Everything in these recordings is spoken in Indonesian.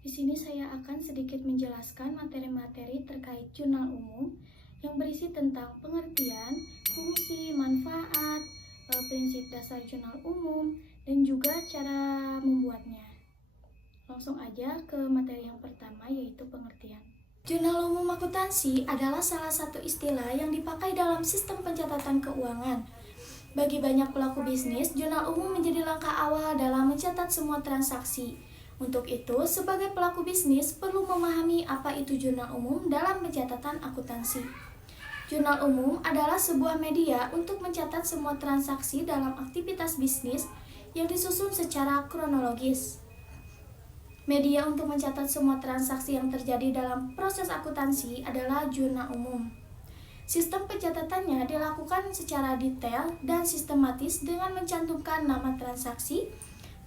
Di sini saya akan sedikit menjelaskan materi-materi terkait jurnal umum yang berisi tentang pengertian, fungsi, manfaat, prinsip dasar jurnal umum, dan juga cara membuatnya. Langsung aja ke materi yang pertama, yaitu pengertian. Jurnal umum akuntansi adalah salah satu istilah yang dipakai dalam sistem pencatatan keuangan. Bagi banyak pelaku bisnis, jurnal umum menjadi langkah awal dalam mencatat semua transaksi. Untuk itu, sebagai pelaku bisnis perlu memahami apa itu jurnal umum dalam pencatatan akuntansi. Jurnal umum adalah sebuah media untuk mencatat semua transaksi dalam aktivitas bisnis yang disusun secara kronologis. Media untuk mencatat semua transaksi yang terjadi dalam proses akuntansi adalah jurnal umum. Sistem pencatatannya dilakukan secara detail dan sistematis dengan mencantumkan nama transaksi,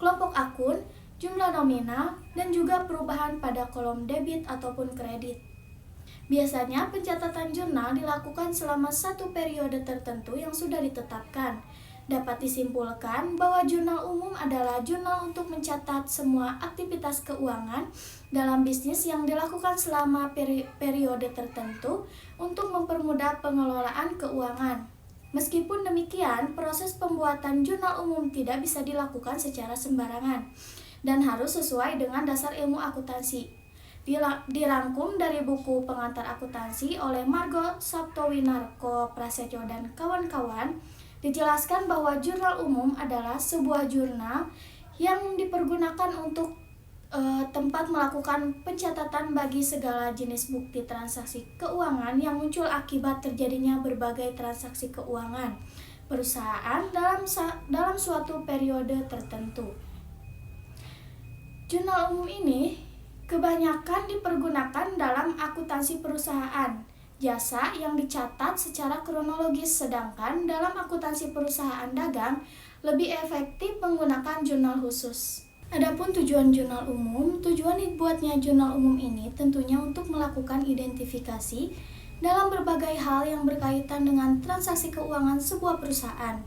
kelompok akun, jumlah nominal, dan juga perubahan pada kolom debit ataupun kredit. Biasanya pencatatan jurnal dilakukan selama satu periode tertentu yang sudah ditetapkan. Dapat disimpulkan bahwa jurnal umum adalah jurnal untuk mencatat semua aktivitas keuangan dalam bisnis yang dilakukan selama periode tertentu untuk mempermudah pengelolaan keuangan. Meskipun demikian, proses pembuatan jurnal umum tidak bisa dilakukan secara sembarangan dan harus sesuai dengan dasar ilmu akuntansi. Dirangkum dari buku Pengantar Akuntansi oleh Margo Saptowinarko Prasetyo dan kawan-kawan, dijelaskan bahwa jurnal umum adalah sebuah jurnal yang dipergunakan untuk tempat melakukan pencatatan bagi segala jenis bukti transaksi keuangan yang muncul akibat terjadinya berbagai transaksi keuangan perusahaan dalam suatu periode tertentu. Jurnal umum ini kebanyakan dipergunakan dalam akuntansi perusahaan, jasa yang dicatat secara kronologis, sedangkan dalam akuntansi perusahaan dagang lebih efektif menggunakan jurnal khusus. Adapun tujuan jurnal umum, tujuan dibuatnya jurnal umum ini tentunya untuk melakukan identifikasi dalam berbagai hal yang berkaitan dengan transaksi keuangan sebuah perusahaan.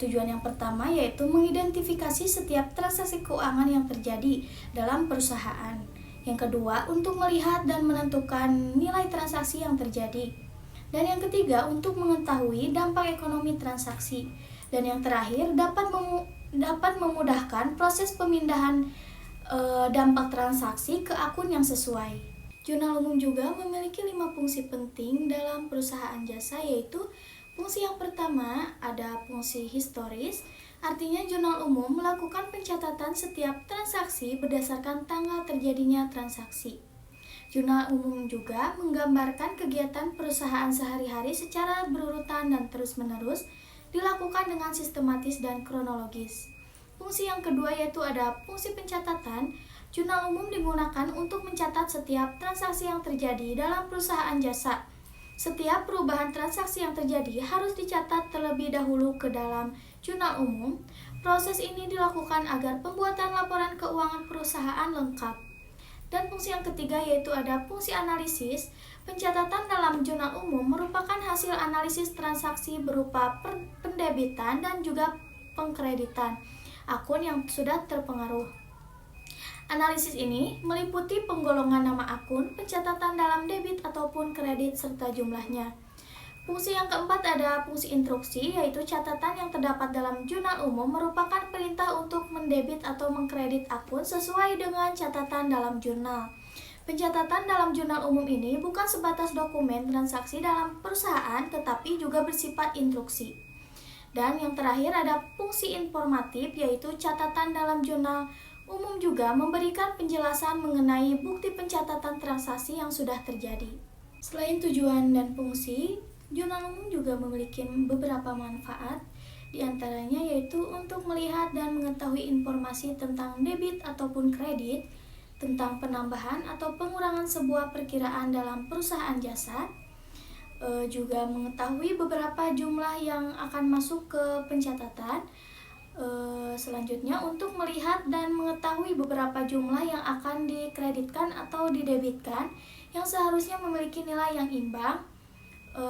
Tujuan yang pertama yaitu mengidentifikasi setiap transaksi keuangan yang terjadi dalam perusahaan. Yang kedua, untuk melihat dan menentukan nilai transaksi yang terjadi. Dan yang ketiga, untuk mengetahui dampak ekonomi transaksi. Dan yang terakhir, dapat memudahkan proses pemindahan dampak transaksi ke akun yang sesuai. Jurnal umum juga memiliki 5 fungsi penting dalam perusahaan jasa, yaitu fungsi yang pertama ada fungsi historis, artinya jurnal umum melakukan pencatatan setiap transaksi berdasarkan tanggal terjadinya transaksi. Jurnal umum juga menggambarkan kegiatan perusahaan sehari-hari secara berurutan dan terus-menerus dilakukan dengan sistematis dan kronologis. Fungsi yang kedua yaitu ada fungsi pencatatan. Jurnal umum digunakan untuk mencatat setiap transaksi yang terjadi dalam perusahaan jasa. Setiap perubahan transaksi yang terjadi harus dicatat terlebih dahulu ke dalam jurnal umum. Proses ini dilakukan agar pembuatan laporan keuangan perusahaan lengkap. Dan fungsi yang ketiga yaitu ada fungsi analisis. Pencatatan dalam jurnal umum merupakan hasil analisis transaksi berupa pendebitan dan juga pengkreditan akun yang sudah terpengaruh. Analisis ini meliputi penggolongan nama akun, pencatatan dalam debit ataupun kredit, serta jumlahnya. Fungsi yang keempat ada fungsi instruksi, yaitu catatan yang terdapat dalam jurnal umum merupakan perintah untuk mendebit atau mengkredit akun sesuai dengan catatan dalam jurnal. Pencatatan dalam jurnal umum ini bukan sebatas dokumen transaksi dalam perusahaan, tetapi juga bersifat instruksi. Dan yang terakhir ada fungsi informatif, yaitu catatan dalam jurnal umum juga memberikan penjelasan mengenai bukti pencatatan transaksi yang sudah terjadi. Selain tujuan dan fungsi, jurnal umum juga memiliki beberapa manfaat, diantaranya yaitu untuk melihat dan mengetahui informasi tentang debit ataupun kredit, tentang penambahan atau pengurangan sebuah perkiraan dalam perusahaan jasa, juga mengetahui beberapa jumlah yang akan masuk ke pencatatan. Selanjutnya untuk melihat dan mengetahui beberapa jumlah yang akan dikreditkan atau didebitkan yang seharusnya memiliki nilai yang imbang.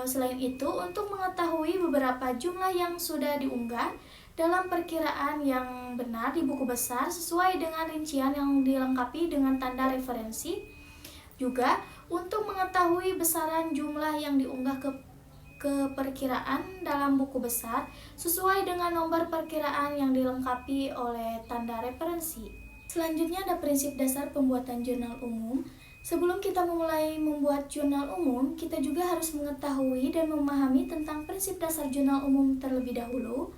Selain itu untuk mengetahui beberapa jumlah yang sudah diunggah dalam perkiraan yang benar di buku besar sesuai dengan rincian yang dilengkapi dengan tanda referensi. Juga untuk mengetahui besaran jumlah yang diunggah ke perkiraan dalam buku besar sesuai dengan nomor perkiraan yang dilengkapi oleh tanda referensi. Selanjutnya ada prinsip dasar pembuatan jurnal umum. Sebelum kita memulai membuat jurnal umum, kita juga harus mengetahui dan memahami tentang prinsip dasar jurnal umum terlebih dahulu.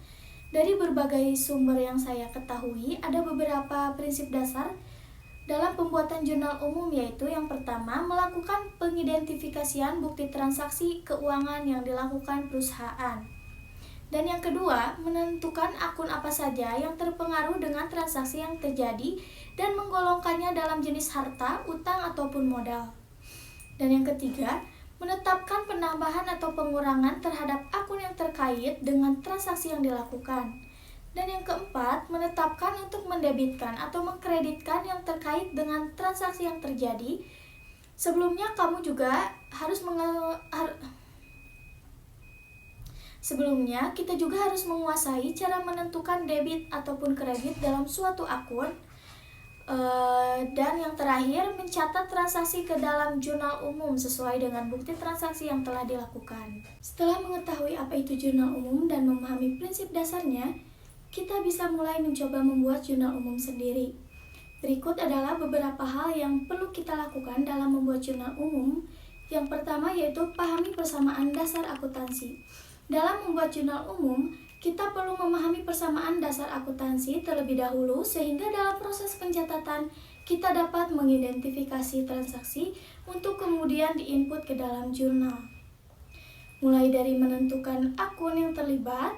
Dari berbagai sumber yang saya ketahui, ada beberapa prinsip dasar dalam pembuatan jurnal umum, yaitu yang pertama, melakukan pengidentifikasian bukti transaksi keuangan yang dilakukan perusahaan. Dan yang kedua, menentukan akun apa saja yang terpengaruh dengan transaksi yang terjadi dan menggolongkannya dalam jenis harta, utang, ataupun modal. Dan yang ketiga, menetapkan penambahan atau pengurangan terhadap akun yang terkait dengan transaksi yang dilakukan. Dan yang keempat, menetapkan untuk mendebitkan atau mengkreditkan yang terkait dengan transaksi yang terjadi. Sebelumnya kita juga harus menguasai cara menentukan debit ataupun kredit dalam suatu akun. Dan yang terakhir, mencatat transaksi ke dalam jurnal umum sesuai dengan bukti transaksi yang telah dilakukan. Setelah mengetahui apa itu jurnal umum dan memahami prinsip dasarnya, kita bisa mulai mencoba membuat jurnal umum sendiri. Berikut adalah beberapa hal yang perlu kita lakukan dalam membuat jurnal umum. Yang pertama yaitu pahami persamaan dasar akuntansi. Dalam membuat jurnal umum, kita perlu memahami persamaan dasar akuntansi terlebih dahulu sehingga dalam proses pencatatan kita dapat mengidentifikasi transaksi untuk kemudian diinput ke dalam jurnal. Mulai dari menentukan akun yang terlibat,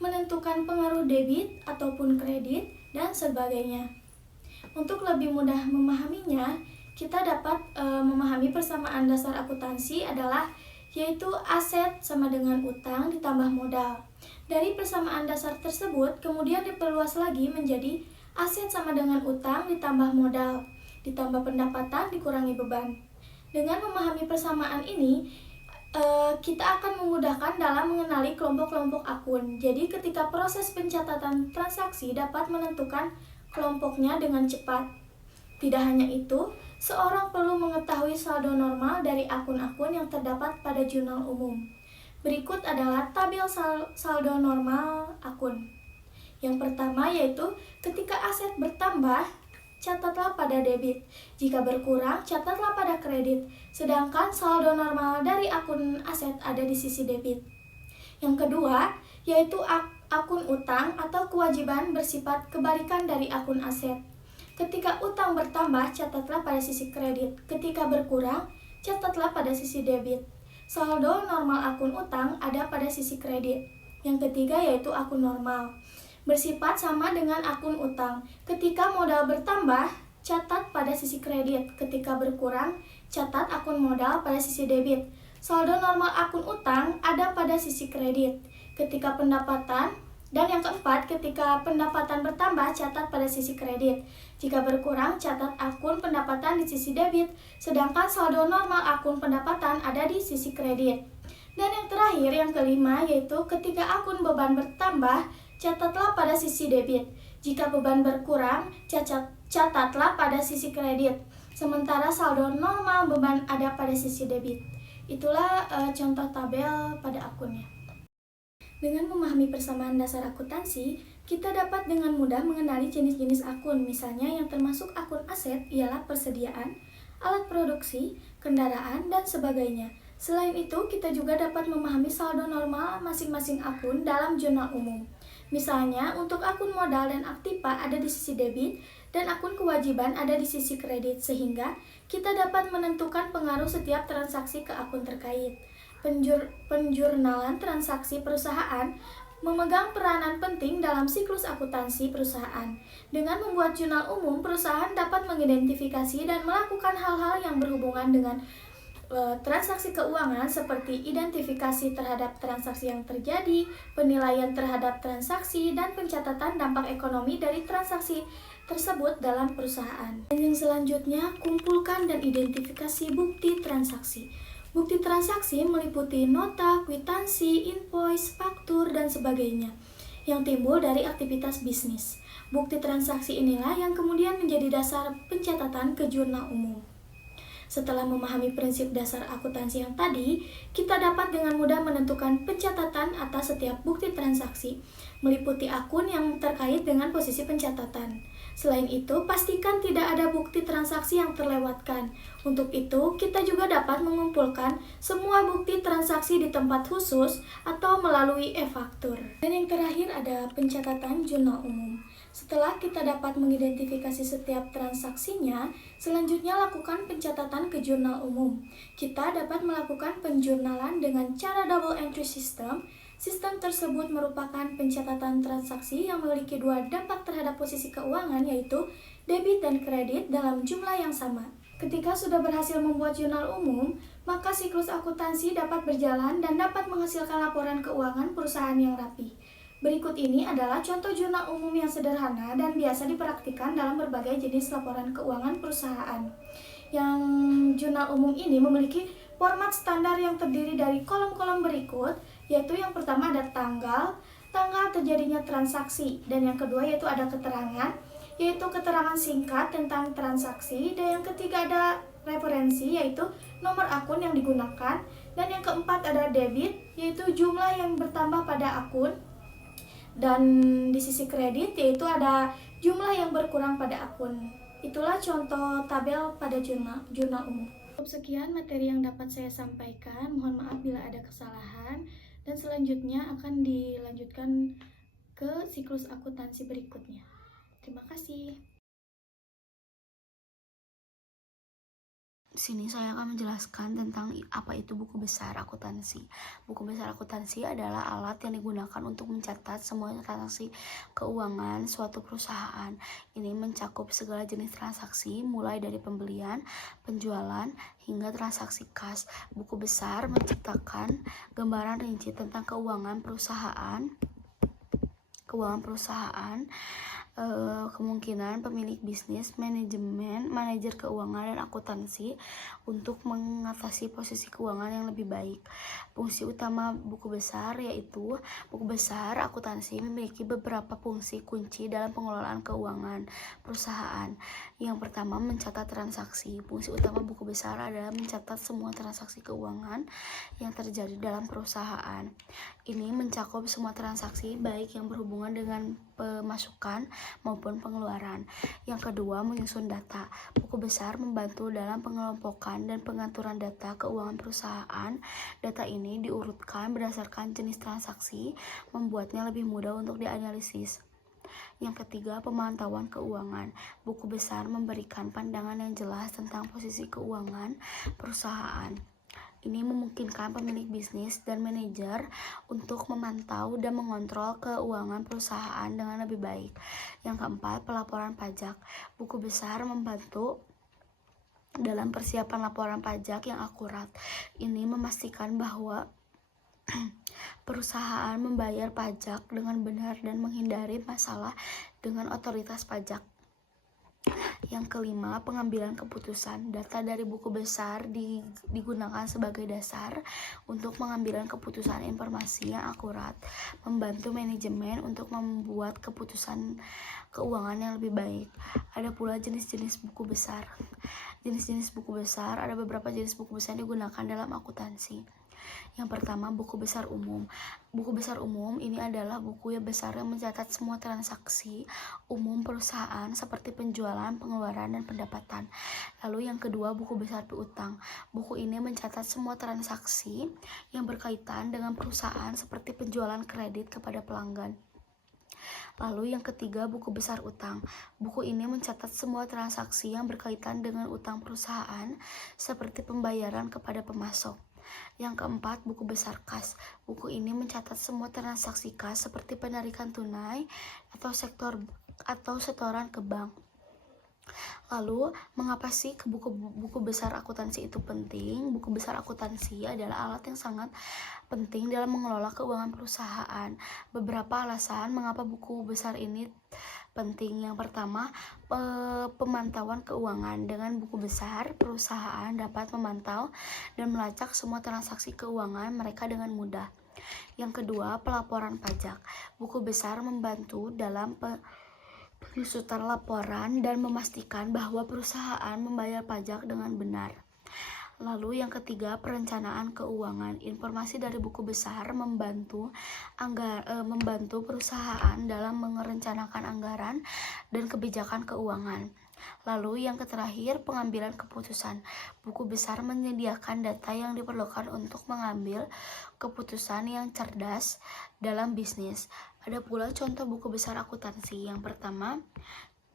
menentukan pengaruh debit ataupun kredit, dan sebagainya. Untuk lebih mudah memahaminya, kita dapat memahami persamaan dasar akuntansi adalah yaitu aset sama dengan utang ditambah modal. Dari persamaan dasar tersebut kemudian diperluas lagi menjadi aset sama dengan utang ditambah modal, ditambah pendapatan dikurangi beban. Dengan memahami persamaan ini, kita akan memudahkan dalam mengenali kelompok-kelompok akun. Jadi ketika proses pencatatan transaksi dapat menentukan kelompoknya dengan cepat. Tidak hanya itu, seorang perlu mengetahui saldo normal dari akun-akun yang terdapat pada jurnal umum. Berikut adalah tabel saldo normal akun. Yang pertama yaitu ketika aset bertambah, catatlah pada debit. Jika berkurang, catatlah pada kredit. Sedangkan saldo normal dari akun aset ada di sisi debit. Yang kedua yaitu akun utang atau kewajiban bersifat kebalikan dari akun aset. Ketika utang bertambah, catatlah pada sisi kredit. Ketika berkurang, catatlah pada sisi debit. Saldo normal akun utang ada pada sisi kredit. Yang ketiga yaitu akun normal, bersifat sama dengan akun utang. Ketika modal bertambah, catat pada sisi kredit. Ketika berkurang, catat akun modal pada sisi debit. Saldo normal akun utang ada pada sisi kredit. Ketika pendapatan Dan yang keempat, ketika pendapatan bertambah, catat pada sisi kredit. Jika berkurang, catat akun pendapatan di sisi debit, sedangkan saldo normal akun pendapatan ada di sisi kredit. Dan yang terakhir, yang kelima, yaitu ketika akun beban bertambah, catatlah pada sisi debit. Jika beban berkurang, catatlah pada sisi kredit. Sementara saldo normal beban ada pada sisi debit. Itulah contoh tabel pada akunnya. Dengan memahami persamaan dasar akuntansi, kita dapat dengan mudah mengenali jenis-jenis akun. Misalnya yang termasuk akun aset ialah persediaan, alat produksi, kendaraan, dan sebagainya. Selain itu, kita juga dapat memahami saldo normal masing-masing akun dalam jurnal umum. Misalnya, untuk akun modal dan aktiva ada di sisi debit, dan akun kewajiban ada di sisi kredit, sehingga kita dapat menentukan pengaruh setiap transaksi ke akun terkait. Penjurnalan transaksi perusahaan memegang peranan penting dalam siklus akuntansi perusahaan. Dengan membuat jurnal umum, perusahaan dapat mengidentifikasi dan melakukan hal-hal yang berhubungan dengan transaksi keuangan seperti identifikasi terhadap transaksi yang terjadi, penilaian terhadap transaksi, dan pencatatan dampak ekonomi dari transaksi tersebut dalam perusahaan. Dan yang selanjutnya, kumpulkan dan identifikasi bukti transaksi. Bukti transaksi meliputi nota, kwitansi, invoice, faktur, dan sebagainya. yang timbul dari aktivitas bisnis. Bukti transaksi inilah yang kemudian menjadi dasar pencatatan ke jurnal umum. Setelah memahami prinsip dasar akuntansi yang tadi, kita dapat dengan mudah menentukan pencatatan atas setiap bukti transaksi, meliputi akun yang terkait dengan posisi pencatatan. Selain itu, pastikan tidak ada bukti transaksi yang terlewatkan. Untuk itu, kita juga dapat mengumpulkan semua bukti transaksi di tempat khusus atau melalui e-faktur. Dan yang terakhir ada pencatatan jurnal umum. Setelah kita dapat mengidentifikasi setiap transaksinya, selanjutnya lakukan pencatatan ke jurnal umum. Kita dapat melakukan penjurnalan dengan cara double entry system. Sistem tersebut merupakan pencatatan transaksi yang memiliki dua dampak terhadap posisi keuangan, yaitu debit dan kredit dalam jumlah yang sama. Ketika sudah berhasil membuat jurnal umum, maka siklus akuntansi dapat berjalan dan dapat menghasilkan laporan keuangan perusahaan yang rapi. Berikut ini adalah contoh jurnal umum yang sederhana dan biasa dipraktikkan dalam berbagai jenis laporan keuangan perusahaan. Yang jurnal umum ini memiliki format standar yang terdiri dari kolom-kolom berikut, yaitu yang pertama ada tanggal terjadinya transaksi, dan yang kedua yaitu ada keterangan, yaitu keterangan singkat tentang transaksi, dan yang ketiga ada referensi, yaitu nomor akun yang digunakan, dan yang keempat ada debit, yaitu jumlah yang bertambah pada akun, dan di sisi kredit yaitu ada jumlah yang berkurang pada akun. Itulah contoh tabel pada jurnal umum. Sekian materi yang dapat saya sampaikan. Mohon maaf bila ada kesalahan, dan selanjutnya akan dilanjutkan ke siklus akuntansi berikutnya. Terima kasih. Sini saya akan menjelaskan tentang apa itu buku besar akuntansi. Buku besar akuntansi adalah alat yang digunakan untuk mencatat semua transaksi keuangan suatu perusahaan. Ini mencakup segala jenis transaksi, mulai dari pembelian, penjualan, hingga transaksi kas. Buku besar menciptakan gambaran rinci tentang keuangan perusahaan, kemungkinan pemilik bisnis, manajemen, manajer keuangan, dan akuntansi untuk mengatasi posisi keuangan yang lebih baik. Fungsi utama buku besar yaitu buku besar akuntansi memiliki beberapa fungsi kunci dalam pengelolaan keuangan perusahaan. Yang pertama, mencatat transaksi. Fungsi utama buku besar adalah mencatat semua transaksi keuangan yang terjadi dalam perusahaan. Ini mencakup semua transaksi baik yang berhubungan dengan pemasukan maupun pengeluaran. Yang kedua, menyusun data. Buku besar membantu dalam pengelompokan dan pengaturan data keuangan perusahaan. Data ini diurutkan berdasarkan jenis transaksi, membuatnya lebih mudah untuk dianalisis. Yang ketiga, pemantauan keuangan. Buku besar memberikan pandangan yang jelas tentang posisi keuangan perusahaan. Ini memungkinkan pemilik bisnis dan manajer untuk memantau dan mengontrol keuangan perusahaan dengan lebih baik. Yang keempat, pelaporan pajak. Buku besar membantu dalam persiapan laporan pajak yang akurat. Ini memastikan bahwa perusahaan membayar pajak dengan benar dan menghindari masalah dengan otoritas pajak. Yang kelima, pengambilan keputusan. Data dari buku besar digunakan sebagai dasar untuk pengambilan keputusan informasi yang akurat, membantu manajemen untuk membuat keputusan keuangan yang lebih baik. Ada pula jenis-jenis buku besar. Jenis-jenis buku besar, ada beberapa jenis buku besar yang digunakan dalam akuntansi. Yang pertama, buku besar umum. Buku besar umum ini adalah buku yang besar yang mencatat semua transaksi umum perusahaan seperti penjualan, pengeluaran, dan pendapatan. Lalu yang kedua, buku besar piutang. Buku ini mencatat semua transaksi yang berkaitan dengan perusahaan seperti penjualan kredit kepada pelanggan. Lalu yang ketiga, buku besar utang. Buku ini mencatat semua transaksi yang berkaitan dengan utang perusahaan seperti pembayaran kepada pemasok. Yang keempat, buku besar kas. Buku ini mencatat semua transaksi kas seperti penarikan tunai atau setoran ke bank. Lalu, mengapa sih buku besar akuntansi itu penting? Buku besar akuntansi adalah alat yang sangat penting dalam mengelola keuangan perusahaan. Beberapa alasan mengapa buku besar ini penting. Yang pertama, pemantauan keuangan. Dengan buku besar, perusahaan dapat memantau dan melacak semua transaksi keuangan mereka dengan mudah. Yang kedua, pelaporan pajak. Buku besar membantu dalam penyusutan laporan dan memastikan bahwa perusahaan membayar pajak dengan benar. Lalu yang ketiga, perencanaan keuangan. Informasi dari buku besar membantu perusahaan dalam merencanakan anggaran dan kebijakan keuangan. Lalu yang terakhir, pengambilan keputusan. Buku besar menyediakan data yang diperlukan untuk mengambil keputusan yang cerdas dalam bisnis. Ada pula contoh buku besar akuntansi. Yang pertama,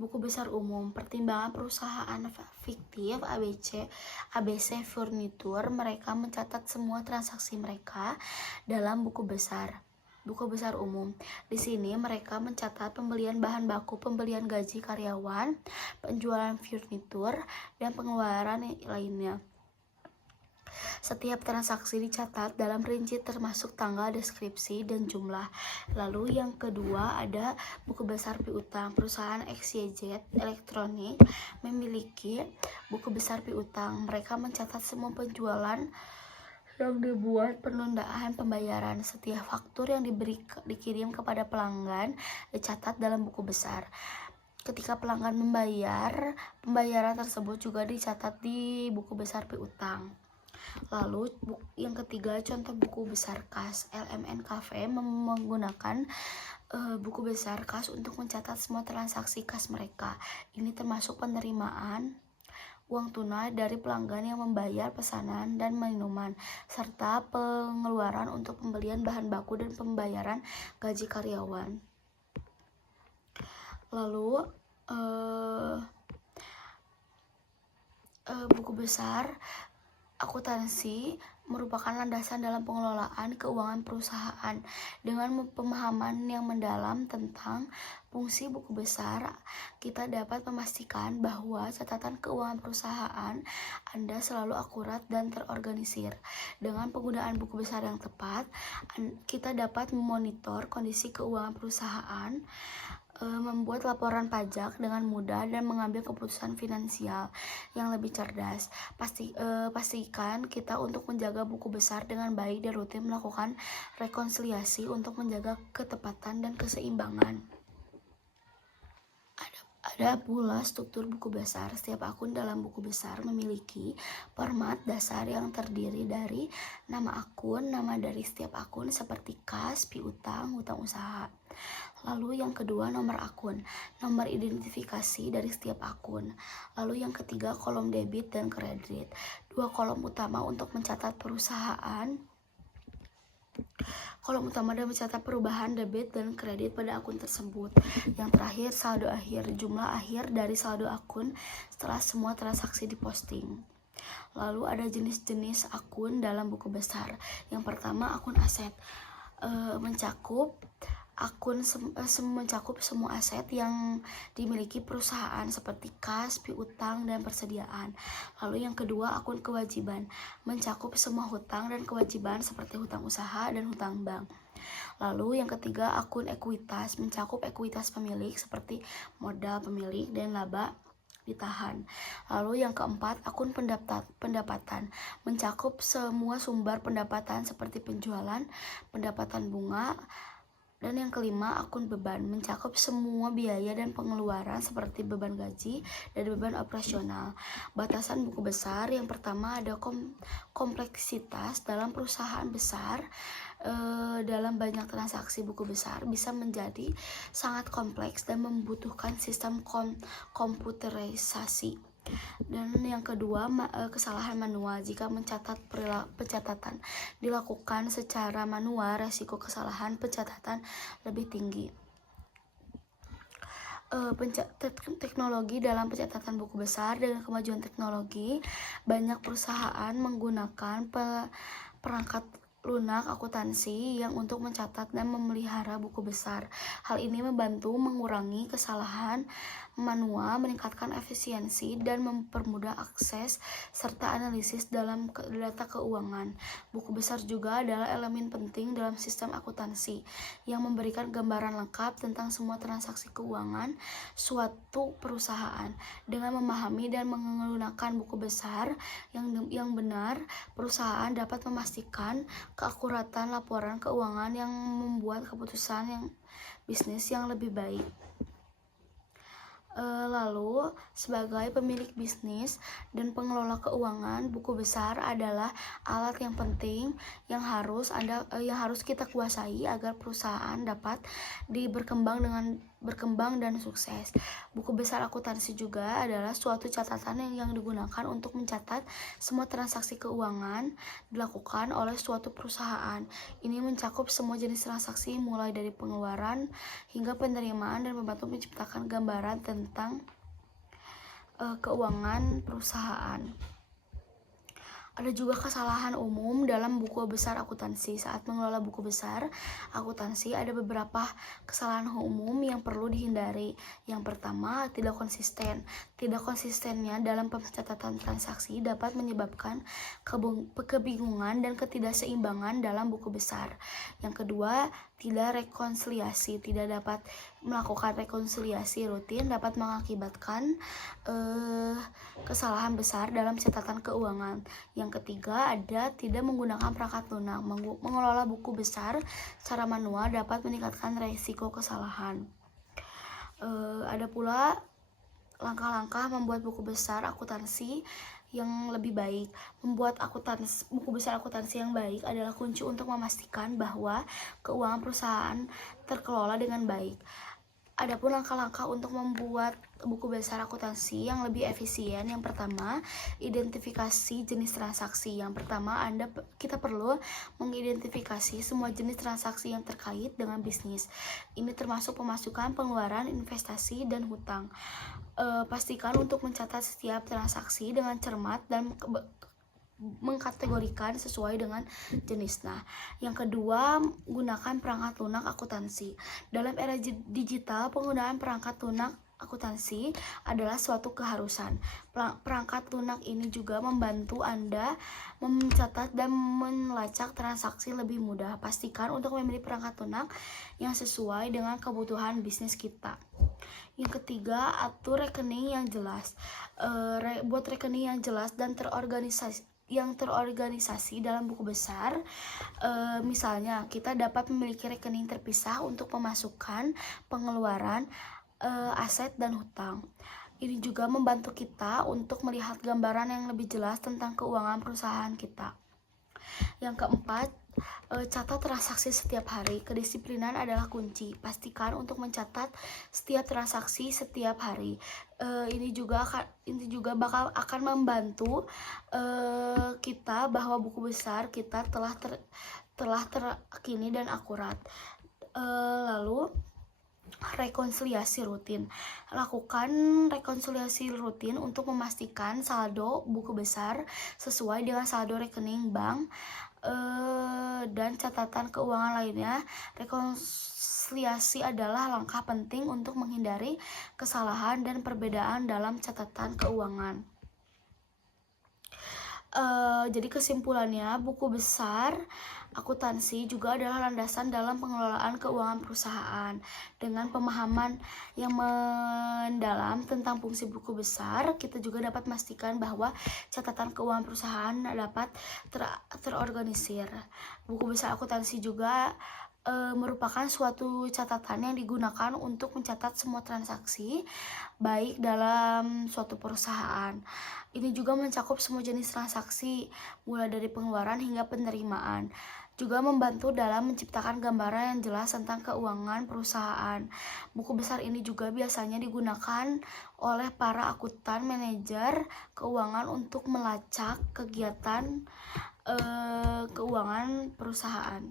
buku besar umum, pertimbangan perusahaan fiktif ABC Furnitur. Mereka mencatat semua transaksi mereka dalam buku besar umum. Di sini mereka mencatat pembelian bahan baku, pembelian gaji karyawan, penjualan furnitur, dan pengeluaran lainnya. Setiap transaksi dicatat dalam rinci termasuk tanggal, deskripsi, dan jumlah. Lalu yang kedua ada buku besar piutang. Perusahaan XYZ Elektronik memiliki buku besar piutang. Mereka mencatat semua penjualan yang dibuat penundaan pembayaran. Setiap faktur yang dikirim kepada pelanggan dicatat dalam buku besar. Ketika pelanggan membayar, pembayaran tersebut juga dicatat di buku besar piutang. Lalu yang ketiga, contoh buku besar kas. LMN Cafe menggunakan buku besar kas untuk mencatat semua transaksi kas mereka. Ini termasuk penerimaan uang tunai dari pelanggan yang membayar pesanan dan minuman, serta pengeluaran untuk pembelian bahan baku dan pembayaran gaji karyawan. Lalu buku besar akuntansi merupakan landasan dalam pengelolaan keuangan perusahaan. Dengan pemahaman yang mendalam tentang fungsi buku besar, kita dapat memastikan bahwa catatan keuangan perusahaan Anda selalu akurat dan terorganisir. Dengan penggunaan buku besar yang tepat, kita dapat memonitor kondisi keuangan perusahaan, membuat laporan pajak dengan mudah, dan mengambil keputusan finansial yang lebih cerdas. Pastikan kita untuk menjaga buku besar dengan baik dan rutin melakukan rekonsiliasi untuk menjaga ketepatan dan keseimbangan. Ada pula struktur buku besar. Setiap akun dalam buku besar memiliki format dasar yang terdiri dari nama akun, nama dari setiap akun seperti kas, piutang, hutang usaha. Lalu yang kedua, nomor akun, nomor identifikasi dari setiap akun. Lalu yang ketiga, kolom debit dan kredit. Dua kolom utama untuk mencatat perusahaan. Kolom utama dan mencatat perubahan debit dan kredit pada akun tersebut. Yang terakhir, saldo akhir, jumlah akhir dari saldo akun setelah semua transaksi diposting. Lalu ada jenis-jenis akun dalam buku besar. Yang pertama, akun aset, mencakup semua aset yang dimiliki perusahaan seperti kas, piutang, dan persediaan. Lalu yang kedua, akun kewajiban, mencakup semua hutang dan kewajiban seperti hutang usaha dan hutang bank. Lalu yang ketiga, akun ekuitas, mencakup ekuitas pemilik seperti modal pemilik dan laba ditahan. Lalu yang keempat, akun pendapatan, mencakup semua sumber pendapatan seperti penjualan, pendapatan bunga. Dan yang kelima, akun beban, mencakup semua biaya dan pengeluaran seperti beban gaji dan beban operasional. Batasan buku besar, yang pertama ada kompleksitas. Dalam perusahaan besar, dalam banyak transaksi, buku besar bisa menjadi sangat kompleks dan membutuhkan sistem komputerisasi. Dan yang kedua, kesalahan manual. Jika pencatatan dilakukan secara manual, resiko kesalahan pencatatan lebih tinggi. Teknologi dalam pencatatan buku besar. Dengan kemajuan teknologi, banyak perusahaan menggunakan perangkat lunak akuntansi yang untuk mencatat dan memelihara buku besar. Hal ini membantu mengurangi kesalahan manual, meningkatkan efisiensi, dan mempermudah akses serta analisis dalam data keuangan. Buku besar juga adalah elemen penting dalam sistem akuntansi yang memberikan gambaran lengkap tentang semua transaksi keuangan suatu perusahaan. Dengan memahami dan menggunakan buku besar yang benar, perusahaan dapat memastikan keakuratan laporan keuangan yang membuat keputusan yang bisnis yang lebih baik. Lalu, sebagai pemilik bisnis dan pengelola keuangan, buku besar adalah alat yang penting yang harus kita kuasai agar perusahaan dapat berkembang dan sukses. Buku besar akuntansi juga adalah suatu catatan yang digunakan untuk mencatat semua transaksi keuangan dilakukan oleh suatu perusahaan. Ini mencakup semua jenis transaksi mulai dari pengeluaran hingga penerimaan dan membantu menciptakan gambaran tentang keuangan perusahaan. Ada juga kesalahan umum dalam buku besar akuntansi. Saat mengelola buku besar akuntansi, ada beberapa kesalahan umum yang perlu dihindari. Yang pertama, tidak konsisten. Tidak konsistennya dalam pencatatan transaksi dapat menyebabkan kebingungan dan ketidakseimbangan dalam buku besar. Yang kedua, tidak rekonsiliasi. Tidak dapat melakukan rekonsiliasi rutin dapat mengakibatkan kesalahan besar dalam catatan keuangan. Yang ketiga, ada tidak menggunakan perangkat lunak. Mengelola buku besar secara manual dapat meningkatkan risiko kesalahan. Ada pula langkah-langkah membuat buku besar akuntansi yang lebih baik. Membuat buku besar akuntansi yang baik adalah kunci untuk memastikan bahwa keuangan perusahaan terkelola dengan baik. Adapun langkah-langkah untuk membuat buku besar akuntansi yang lebih efisien. Yang pertama, identifikasi jenis transaksi. Yang pertama, kita perlu mengidentifikasi semua jenis transaksi yang terkait dengan bisnis. Ini termasuk pemasukan, pengeluaran, investasi, dan hutang. Pastikan untuk mencatat setiap transaksi dengan cermat dan mengkategorikan sesuai dengan jenisnya. Yang kedua, gunakan perangkat lunak akuntansi. Dalam era digital, penggunaan perangkat lunak akuntansi adalah suatu keharusan. Perangkat lunak ini juga membantu Anda mencatat dan melacak transaksi lebih mudah. Pastikan untuk memilih perangkat lunak yang sesuai dengan kebutuhan bisnis kita. Yang ketiga, atur rekening yang jelas. Buat rekening yang jelas dan terorganisasi dalam buku besar. Misalnya, kita dapat memiliki rekening terpisah untuk pemasukan, pengeluaran, aset, dan hutang. Ini juga membantu kita untuk melihat gambaran yang lebih jelas tentang keuangan perusahaan kita. Yang keempat, catat transaksi setiap hari. Kedisiplinan adalah kunci. Pastikan untuk mencatat setiap transaksi setiap hari. Ini juga akan membantu kita bahwa buku besar kita telah terkini dan akurat. Lalu, rekonsiliasi rutin. Lakukan rekonsiliasi rutin untuk memastikan saldo buku besar sesuai dengan saldo rekening bank dan catatan keuangan lainnya. Rekonsiliasi adalah langkah penting untuk menghindari kesalahan dan perbedaan dalam catatan keuangan. Jadi kesimpulannya, buku besar akuntansi juga adalah landasan dalam pengelolaan keuangan perusahaan. Dengan pemahaman yang mendalam tentang fungsi buku besar, kita juga dapat memastikan bahwa catatan keuangan perusahaan dapat terorganisir. Buku besar akuntansi juga merupakan suatu catatan yang digunakan untuk mencatat semua transaksi baik dalam suatu perusahaan. Ini juga mencakup semua jenis transaksi, mulai dari pengeluaran hingga penerimaan. Juga membantu dalam menciptakan gambaran yang jelas tentang keuangan perusahaan. Buku besar ini juga biasanya digunakan oleh para akuntan manajer keuangan untuk melacak kegiatan keuangan perusahaan.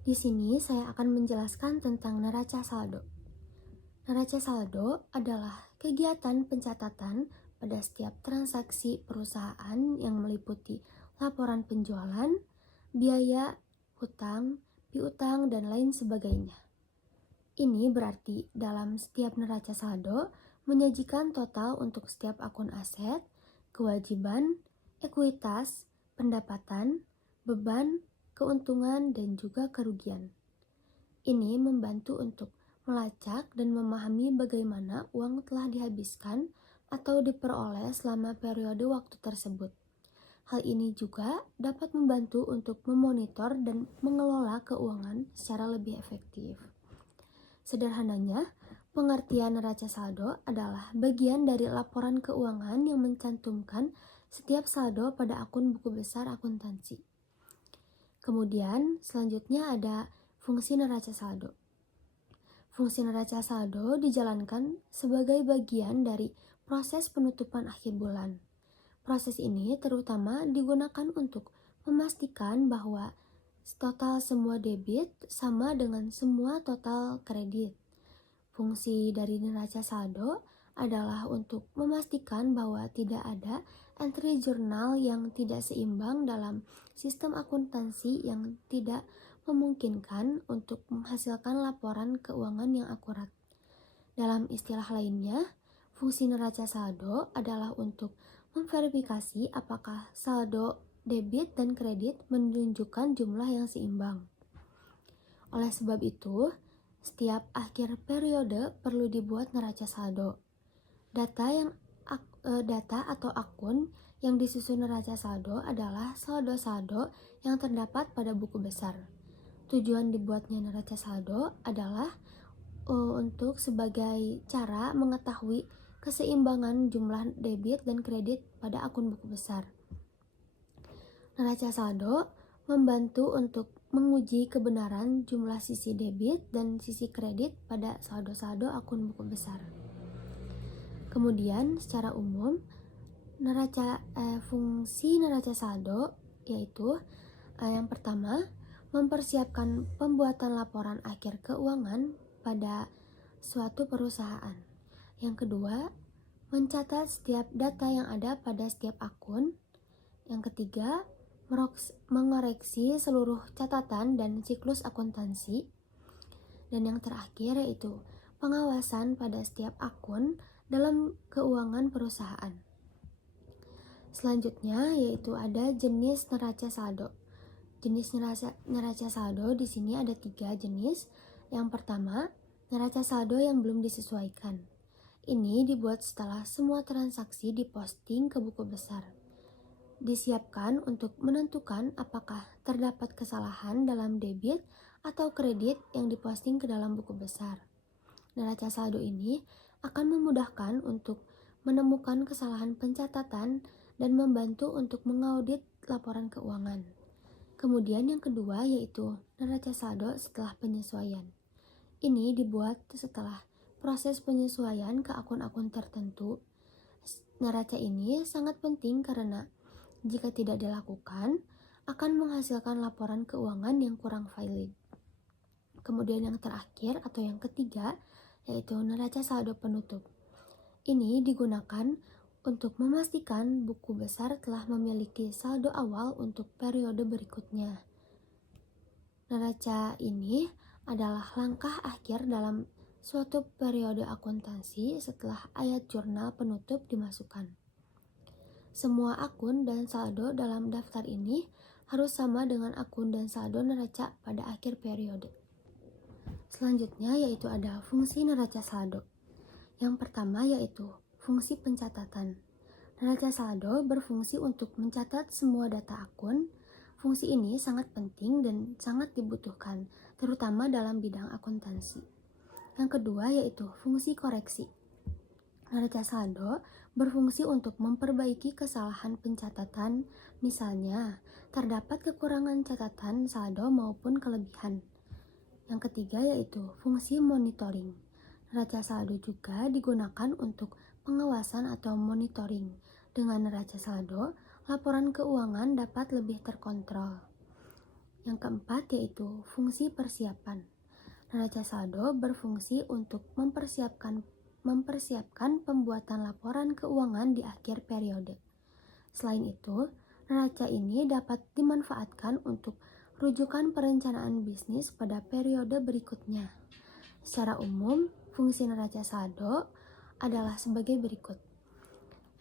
Di sini saya akan menjelaskan tentang neraca saldo. Neraca saldo adalah kegiatan pencatatan pada setiap transaksi perusahaan yang meliputi laporan penjualan, biaya, hutang, piutang, dan lain sebagainya. Ini berarti dalam setiap neraca saldo menyajikan total untuk setiap akun aset, kewajiban, ekuitas, pendapatan, beban, keuntungan, dan juga kerugian. Ini membantu untuk melacak dan memahami bagaimana uang telah dihabiskan atau diperoleh selama periode waktu tersebut. Hal ini juga dapat membantu untuk memonitor dan mengelola keuangan secara lebih efektif. Sederhananya, pengertian neraca saldo adalah bagian dari laporan keuangan yang mencantumkan setiap saldo pada akun buku besar akuntansi. Kemudian, selanjutnya ada fungsi neraca saldo. Fungsi neraca saldo dijalankan sebagai bagian dari proses penutupan akhir bulan. Proses ini terutama digunakan untuk memastikan bahwa total semua debit sama dengan semua total kredit. Fungsi dari neraca saldo adalah untuk memastikan bahwa tidak ada entry jurnal yang tidak seimbang dalam sistem akuntansi yang tidak memungkinkan untuk menghasilkan laporan keuangan yang akurat. Dalam istilah lainnya, fungsi neraca saldo adalah untuk memverifikasi apakah saldo debit dan kredit menunjukkan jumlah yang seimbang. Oleh sebab itu, setiap akhir periode perlu dibuat neraca saldo. Data atau akun yang disusun neraca saldo adalah saldo-saldo yang terdapat pada buku besar. Tujuan dibuatnya neraca saldo adalah untuk sebagai cara mengetahui keseimbangan jumlah debit dan kredit pada akun buku besar. Neraca saldo membantu untuk menguji kebenaran jumlah sisi debit dan sisi kredit pada saldo-saldo akun buku besar. Kemudian secara umum, fungsi neraca saldo yaitu yang pertama, mempersiapkan pembuatan laporan akhir keuangan pada suatu perusahaan. Yang kedua, mencatat setiap data yang ada pada setiap akun. Yang ketiga, mengoreksi seluruh catatan dan siklus akuntansi. Dan yang terakhir yaitu pengawasan pada setiap akun dalam keuangan perusahaan. Selanjutnya yaitu ada jenis neraca saldo. Jenis neraca saldo di sini ada 3 jenis. Yang pertama, neraca saldo yang belum disesuaikan. Ini dibuat setelah semua transaksi diposting ke buku besar. Disiapkan untuk menentukan apakah terdapat kesalahan dalam debit atau kredit yang diposting ke dalam buku besar. Neraca saldo ini akan memudahkan untuk menemukan kesalahan pencatatan dan membantu untuk mengaudit laporan keuangan. Kemudian yang kedua yaitu neraca saldo setelah penyesuaian. Ini dibuat setelah proses penyesuaian ke akun-akun tertentu. Neraca ini sangat penting karena jika tidak dilakukan, akan menghasilkan laporan keuangan yang kurang valid. Kemudian yang terakhir atau yang ketiga, yaitu neraca saldo penutup. Ini digunakan untuk memastikan buku besar telah memiliki saldo awal untuk periode berikutnya. Neraca ini adalah langkah akhir dalam suatu periode akuntansi setelah ayat jurnal penutup dimasukkan. Semua akun dan saldo dalam daftar ini harus sama dengan akun dan saldo neraca pada akhir periode. Selanjutnya yaitu ada fungsi neraca saldo. Yang pertama yaitu fungsi pencatatan. Neraca saldo berfungsi untuk mencatat semua data akun. Fungsi ini sangat penting dan sangat dibutuhkan, terutama dalam bidang akuntansi. Yang kedua yaitu fungsi koreksi. Neraca saldo berfungsi untuk memperbaiki kesalahan pencatatan, misalnya terdapat kekurangan catatan saldo maupun kelebihan. Yang ketiga yaitu fungsi monitoring. Neraca saldo juga digunakan untuk pengawasan atau monitoring. Dengan neraca saldo, laporan keuangan dapat lebih terkontrol. Yang keempat yaitu fungsi persiapan. Neraca saldo berfungsi untuk mempersiapkan pembuatan laporan keuangan di akhir periode. Selain itu, neraca ini dapat dimanfaatkan untuk rujukan perencanaan bisnis pada periode berikutnya. Secara umum, fungsi neraca saldo adalah sebagai berikut.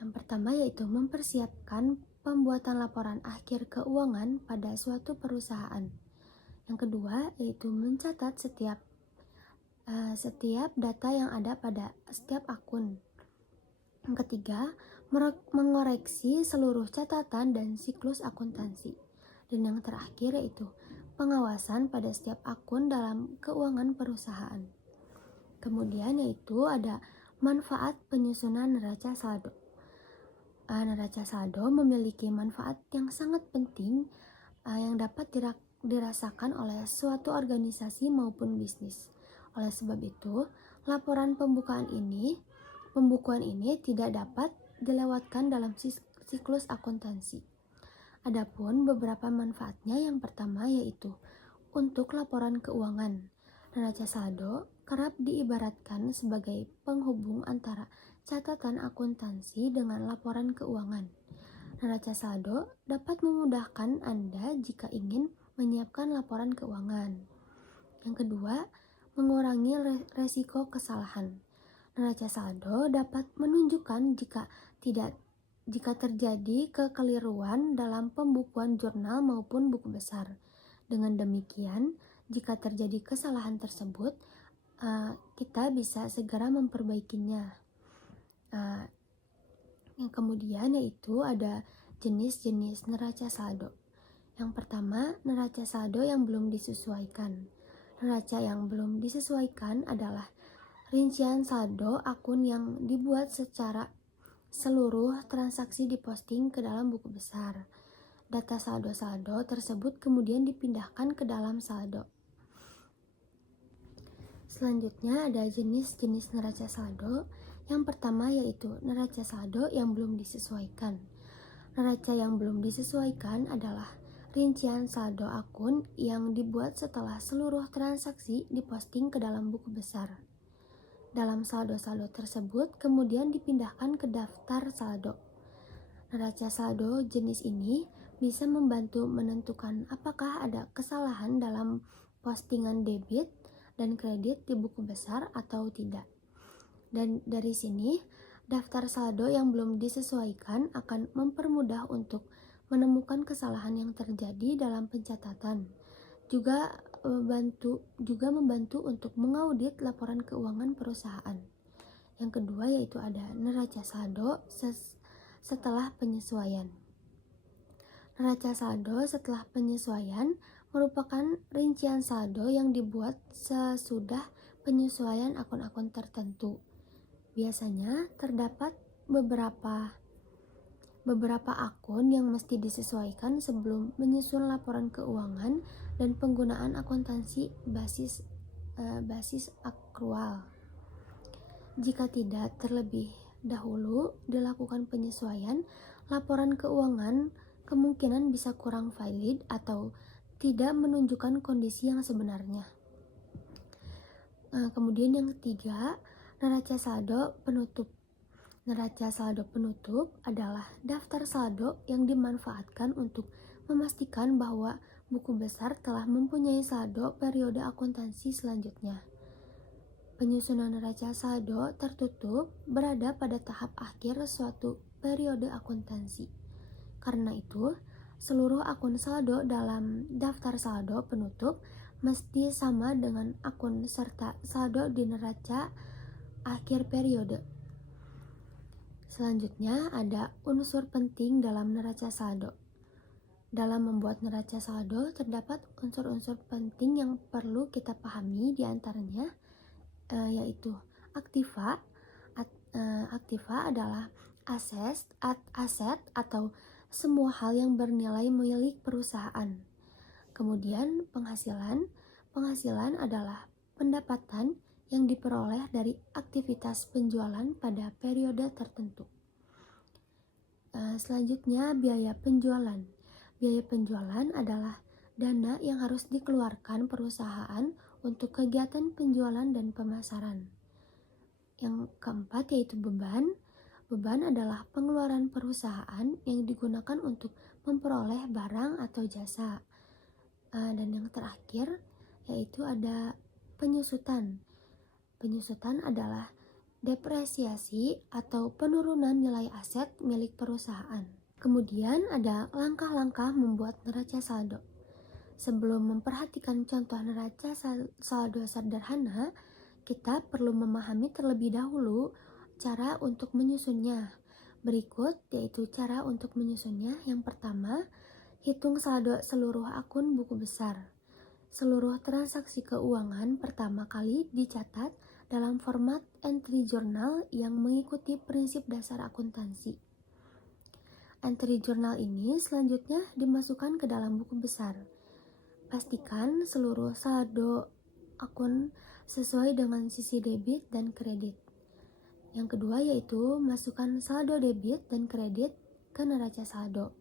Yang pertama yaitu mempersiapkan pembuatan laporan akhir keuangan pada suatu perusahaan. Yang kedua yaitu mencatat setiap data yang ada pada setiap akun. Yang ketiga, mengoreksi seluruh catatan dan siklus akuntansi. Dan yang terakhir yaitu pengawasan pada setiap akun dalam keuangan perusahaan. Kemudian yaitu ada manfaat penyusunan neraca saldo. Neraca saldo memiliki manfaat yang sangat penting yang dapat dirasakan oleh suatu organisasi maupun bisnis. Oleh sebab itu, laporan pembukuan ini tidak dapat dilewatkan dalam siklus akuntansi. Adapun beberapa manfaatnya, yang pertama yaitu untuk laporan keuangan. Neraca saldo kerap diibaratkan sebagai penghubung antara catatan akuntansi dengan laporan keuangan. Neraca saldo dapat memudahkan Anda jika ingin menyiapkan laporan keuangan. Yang kedua, mengurangi resiko kesalahan. Neraca saldo dapat menunjukkan jika terjadi kekeliruan dalam pembukuan jurnal maupun buku besar. Dengan demikian, jika terjadi kesalahan tersebut, kita bisa segera memperbaikinya. Yang kemudian yaitu ada jenis-jenis neraca saldo. Yang pertama, neraca saldo yang belum disesuaikan. Neraca yang belum disesuaikan adalah rincian saldo akun yang dibuat secara seluruh transaksi diposting ke dalam buku besar. Data saldo-saldo tersebut kemudian dipindahkan ke dalam saldo. Selanjutnya ada jenis-jenis neraca saldo. Yang pertama yaitu neraca saldo yang belum disesuaikan. Neraca yang belum disesuaikan adalah rincian saldo akun yang dibuat setelah seluruh transaksi diposting ke dalam buku besar. Dalam saldo-saldo tersebut kemudian dipindahkan ke daftar saldo. Neraca saldo jenis ini bisa membantu menentukan apakah ada kesalahan dalam postingan debit dan kredit di buku besar atau tidak. Dan dari sini, daftar saldo yang belum disesuaikan akan mempermudah untuk menemukan kesalahan yang terjadi dalam pencatatan. Juga membantu untuk mengaudit laporan keuangan perusahaan. Yang kedua yaitu ada neraca saldo setelah penyesuaian. Neraca saldo setelah penyesuaian merupakan rincian saldo yang dibuat sesudah penyesuaian akun-akun tertentu. Biasanya terdapat beberapa akun yang mesti disesuaikan sebelum menyusun laporan keuangan dan penggunaan akuntansi basis akrual. Jika tidak terlebih dahulu dilakukan penyesuaian, laporan keuangan kemungkinan bisa kurang valid atau tidak menunjukkan kondisi yang sebenarnya. Kemudian yang ketiga, neraca saldo penutup. Neraca saldo penutup adalah daftar saldo yang dimanfaatkan untuk memastikan bahwa buku besar telah mempunyai saldo periode akuntansi selanjutnya. Penyusunan neraca saldo tertutup berada pada tahap akhir suatu periode akuntansi. Karena itu, seluruh akun saldo dalam daftar saldo penutup mesti sama dengan akun serta saldo di neraca akhir periode. Selanjutnya ada unsur penting dalam neraca saldo. Dalam membuat neraca saldo terdapat unsur-unsur penting yang perlu kita pahami, diantaranya yaitu aktiva. Aktiva adalah aset atau semua hal yang bernilai milik perusahaan. Kemudian penghasilan adalah pendapatan yang diperoleh dari aktivitas penjualan pada periode tertentu. Selanjutnya biaya penjualan. Biaya penjualan adalah dana yang harus dikeluarkan perusahaan untuk kegiatan penjualan dan pemasaran. Yang keempat yaitu beban. Beban adalah pengeluaran perusahaan yang digunakan untuk memperoleh barang atau jasa. Dan yang terakhir yaitu ada penyusutan. Penyusutan adalah depresiasi atau penurunan nilai aset milik perusahaan. Kemudian ada langkah-langkah membuat neraca saldo. Sebelum memperhatikan contoh neraca saldo sederhana, kita perlu memahami terlebih dahulu cara untuk menyusunnya. Berikut yaitu cara untuk menyusunnya. Yang pertama, hitung saldo seluruh akun buku besar. Seluruh transaksi keuangan pertama kali dicatat dalam format entry journal yang mengikuti prinsip dasar akuntansi. Entry journal ini selanjutnya dimasukkan ke dalam buku besar. Pastikan seluruh saldo akun sesuai dengan sisi debit dan kredit. Yang kedua yaitu masukkan saldo debit dan kredit ke neraca saldo.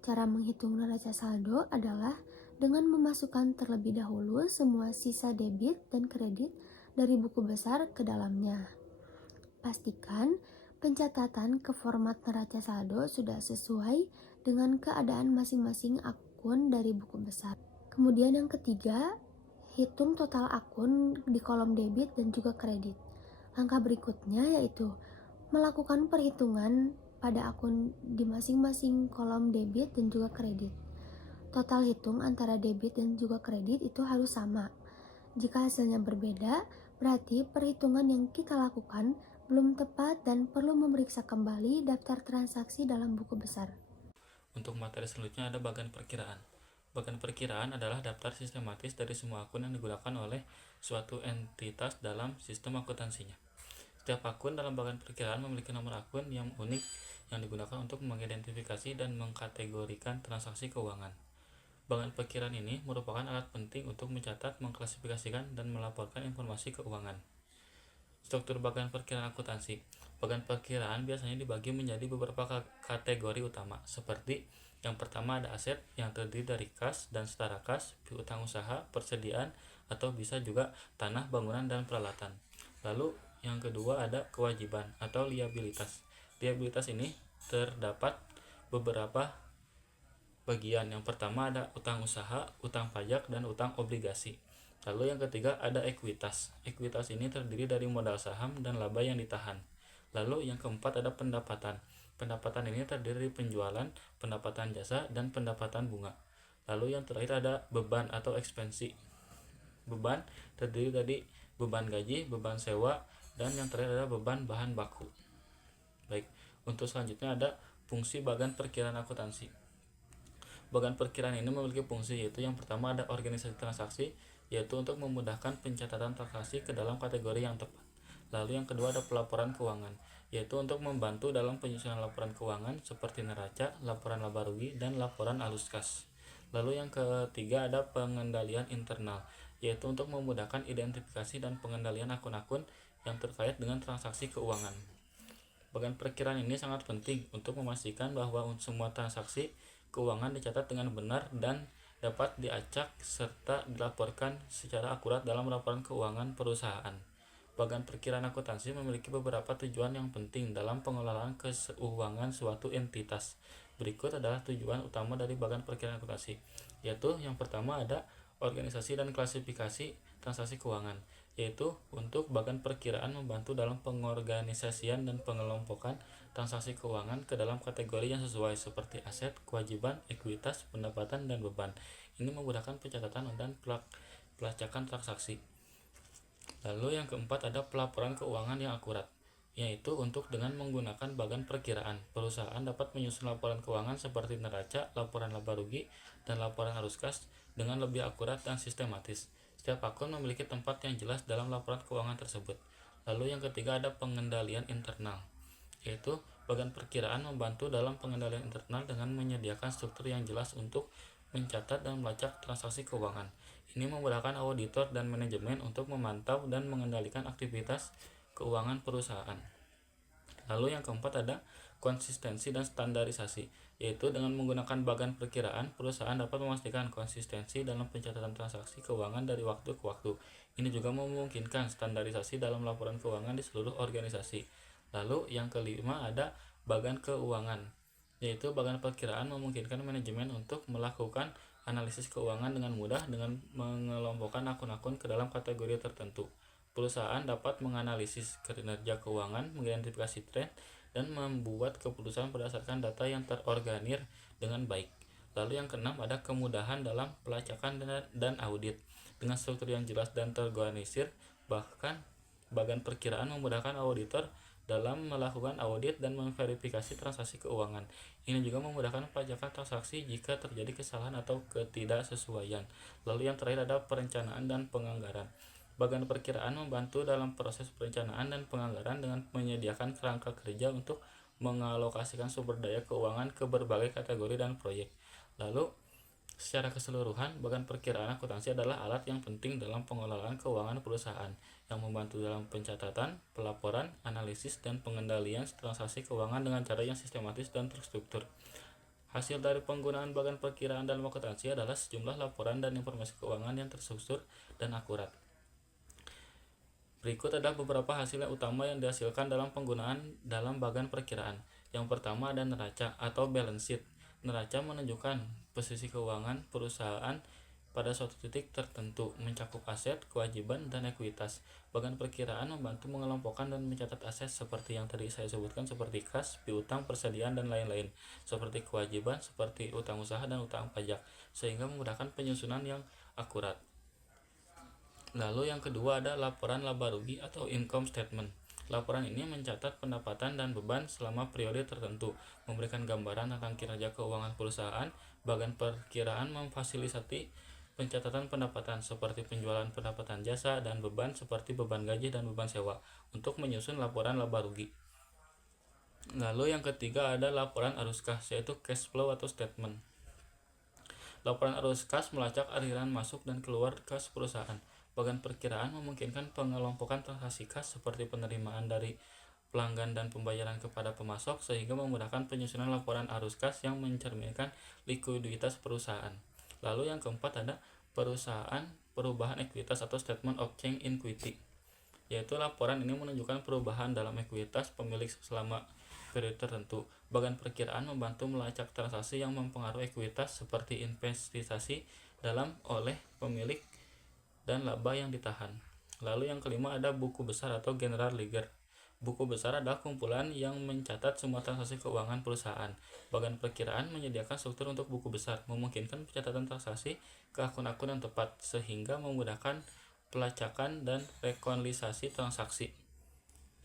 Cara menghitung neraca saldo adalah dengan memasukkan terlebih dahulu semua sisa debit dan kredit dari buku besar ke dalamnya. Pastikan pencatatan ke format neraca saldo sudah sesuai dengan keadaan masing-masing akun dari buku besar. Kemudian yang ketiga, hitung total akun di kolom debit dan juga kredit. Langkah berikutnya yaitu melakukan perhitungan pada akun di masing-masing kolom debit dan juga kredit. Total hitung antara debit dan juga kredit itu harus sama. Jika hasilnya berbeda, berarti perhitungan yang kita lakukan belum tepat dan perlu memeriksa kembali daftar transaksi dalam buku besar. Untuk materi selanjutnya ada bagan perkiraan. Bagan perkiraan adalah daftar sistematis dari semua akun yang digunakan oleh suatu entitas dalam sistem akuntansinya. Setiap akun dalam bagan perkiraan memiliki nomor akun yang unik yang digunakan untuk mengidentifikasi dan mengkategorikan transaksi keuangan. Bagan perkiraan ini merupakan alat penting untuk mencatat, mengklasifikasikan, dan melaporkan informasi keuangan. Struktur bagan perkiraan akuntansi. Bagan perkiraan biasanya dibagi menjadi beberapa kategori utama, seperti yang pertama ada aset yang terdiri dari kas dan setara kas, piutang usaha, persediaan, atau bisa juga tanah, bangunan, dan peralatan. Lalu yang kedua ada kewajiban atau liabilitas. Liabilitas ini terdapat beberapa bagian. Yang pertama ada utang usaha, utang pajak, dan utang obligasi. Lalu yang ketiga ada ekuitas. Ekuitas ini terdiri dari modal saham dan laba yang ditahan. Lalu yang keempat ada pendapatan. Pendapatan ini terdiri dari penjualan, pendapatan jasa, dan pendapatan bunga. Lalu yang terakhir ada beban atau ekspensi. Beban terdiri dari beban gaji, beban sewa, dan yang terakhir ada beban bahan baku. Baik, untuk selanjutnya ada fungsi bagan perkiraan akuntansi. Bagan perkiraan ini memiliki fungsi yaitu yang pertama ada organisasi transaksi, yaitu untuk memudahkan pencatatan transaksi ke dalam kategori yang tepat. Lalu yang kedua ada pelaporan keuangan, yaitu untuk membantu dalam penyusunan laporan keuangan seperti neraca, laporan laba rugi, dan laporan alus kas. Lalu yang ketiga ada pengendalian internal, yaitu untuk memudahkan identifikasi dan pengendalian akun-akun yang terkait dengan transaksi keuangan. Bagan perkiraan ini sangat penting untuk memastikan bahwa semua transaksi keuangan dicatat dengan benar dan dapat diacak serta dilaporkan secara akurat dalam laporan keuangan perusahaan. Bagan perkiraan akuntansi memiliki beberapa tujuan yang penting dalam pengelolaan keuangan suatu entitas. Berikut adalah tujuan utama dari bagan perkiraan akuntansi, yaitu yang pertama ada organisasi dan klasifikasi transaksi keuangan, yaitu untuk bagan perkiraan membantu dalam pengorganisasian dan pengelompokan transaksi keuangan ke dalam kategori yang sesuai seperti aset, kewajiban, ekuitas, pendapatan, dan beban. Ini memudahkan pencatatan dan pelacakan transaksi. Lalu yang keempat ada pelaporan keuangan yang akurat, yaitu untuk dengan menggunakan bagan perkiraan, perusahaan dapat menyusun laporan keuangan seperti neraca, laporan laba rugi, dan laporan arus kas dengan lebih akurat dan sistematis. Setiap akun memiliki tempat yang jelas dalam laporan keuangan tersebut. Lalu yang ketiga ada pengendalian internal, yaitu bagan perkiraan membantu dalam pengendalian internal dengan menyediakan struktur yang jelas untuk mencatat dan melacak transaksi keuangan. Ini memudahkan auditor dan manajemen untuk memantau dan mengendalikan aktivitas keuangan perusahaan. Lalu yang keempat ada konsistensi dan standarisasi, yaitu dengan menggunakan bagan perkiraan, perusahaan dapat memastikan konsistensi dalam pencatatan transaksi keuangan dari waktu ke waktu. Ini juga memungkinkan standarisasi dalam laporan keuangan di seluruh organisasi. Lalu yang kelima ada bagan keuangan, yaitu bagan perkiraan memungkinkan manajemen untuk melakukan analisis keuangan dengan mudah dengan mengelompokkan akun-akun ke dalam kategori tertentu. Perusahaan dapat menganalisis kinerja keuangan, mengidentifikasi tren, dan membuat keputusan berdasarkan data yang terorganisir dengan baik. Lalu yang keenam ada kemudahan dalam pelacakan dan audit. Dengan struktur yang jelas dan terorganisir, bahkan bagan perkiraan memudahkan auditor dalam melakukan audit dan memverifikasi transaksi keuangan. Ini juga memudahkan pelacakan transaksi jika terjadi kesalahan atau ketidaksesuaian. Lalu yang terakhir ada perencanaan dan penganggaran. Bagian perkiraan membantu dalam proses perencanaan dan penganggaran dengan menyediakan kerangka kerja untuk mengalokasikan sumber daya keuangan ke berbagai kategori dan proyek. Lalu secara keseluruhan, bagian perkiraan akuntansi adalah alat yang penting dalam pengelolaan keuangan perusahaan yang membantu dalam pencatatan, pelaporan, analisis, dan pengendalian transaksi keuangan dengan cara yang sistematis dan terstruktur. Hasil dari penggunaan bagian perkiraan dalam akuntansi adalah sejumlah laporan dan informasi keuangan yang terstruktur dan akurat. Berikut adalah beberapa hasil yang utama yang dihasilkan dalam penggunaan dalam bagian perkiraan. Yang pertama ada neraca atau balance sheet. Neraca menunjukkan posisi keuangan perusahaan pada suatu titik tertentu, mencakup aset, kewajiban, dan ekuitas. Bagian perkiraan membantu mengelompokkan dan mencatat aset seperti yang tadi saya sebutkan, seperti kas, piutang, persediaan, dan lain-lain, seperti kewajiban, seperti utang usaha dan utang pajak, sehingga memudahkan penyusunan yang akurat. Lalu yang kedua ada laporan laba rugi atau income statement. Laporan ini mencatat pendapatan dan beban selama periode tertentu, memberikan gambaran tentang kinerja keuangan perusahaan. Bagian perkiraan memfasilitasi pencatatan pendapatan seperti penjualan pendapatan jasa dan beban seperti beban gaji dan beban sewa untuk menyusun laporan laba rugi. Lalu yang ketiga ada laporan arus kas, yaitu cash flow atau statement. Laporan arus kas melacak aliran masuk dan keluar kas perusahaan. Bagian perkiraan memungkinkan pengelompokan transaksi kas seperti penerimaan dari pelanggan dan pembayaran kepada pemasok, sehingga memudahkan penyusunan laporan arus kas yang mencerminkan likuiditas perusahaan. Lalu yang keempat ada perubahan ekuitas atau statement of change in equity, yaitu laporan ini menunjukkan perubahan dalam ekuitas pemilik selama periode tertentu. Bagian perkiraan membantu melacak transaksi yang mempengaruhi ekuitas seperti investasi dalam oleh pemilik dan laba yang ditahan. Lalu yang kelima ada buku besar atau general ledger. Buku besar adalah kumpulan yang mencatat semua transaksi keuangan perusahaan. Bagian perkiraan menyediakan struktur untuk buku besar, memungkinkan pencatatan transaksi ke akun-akun yang tepat, sehingga memudahkan pelacakan dan rekonsiliasi transaksi.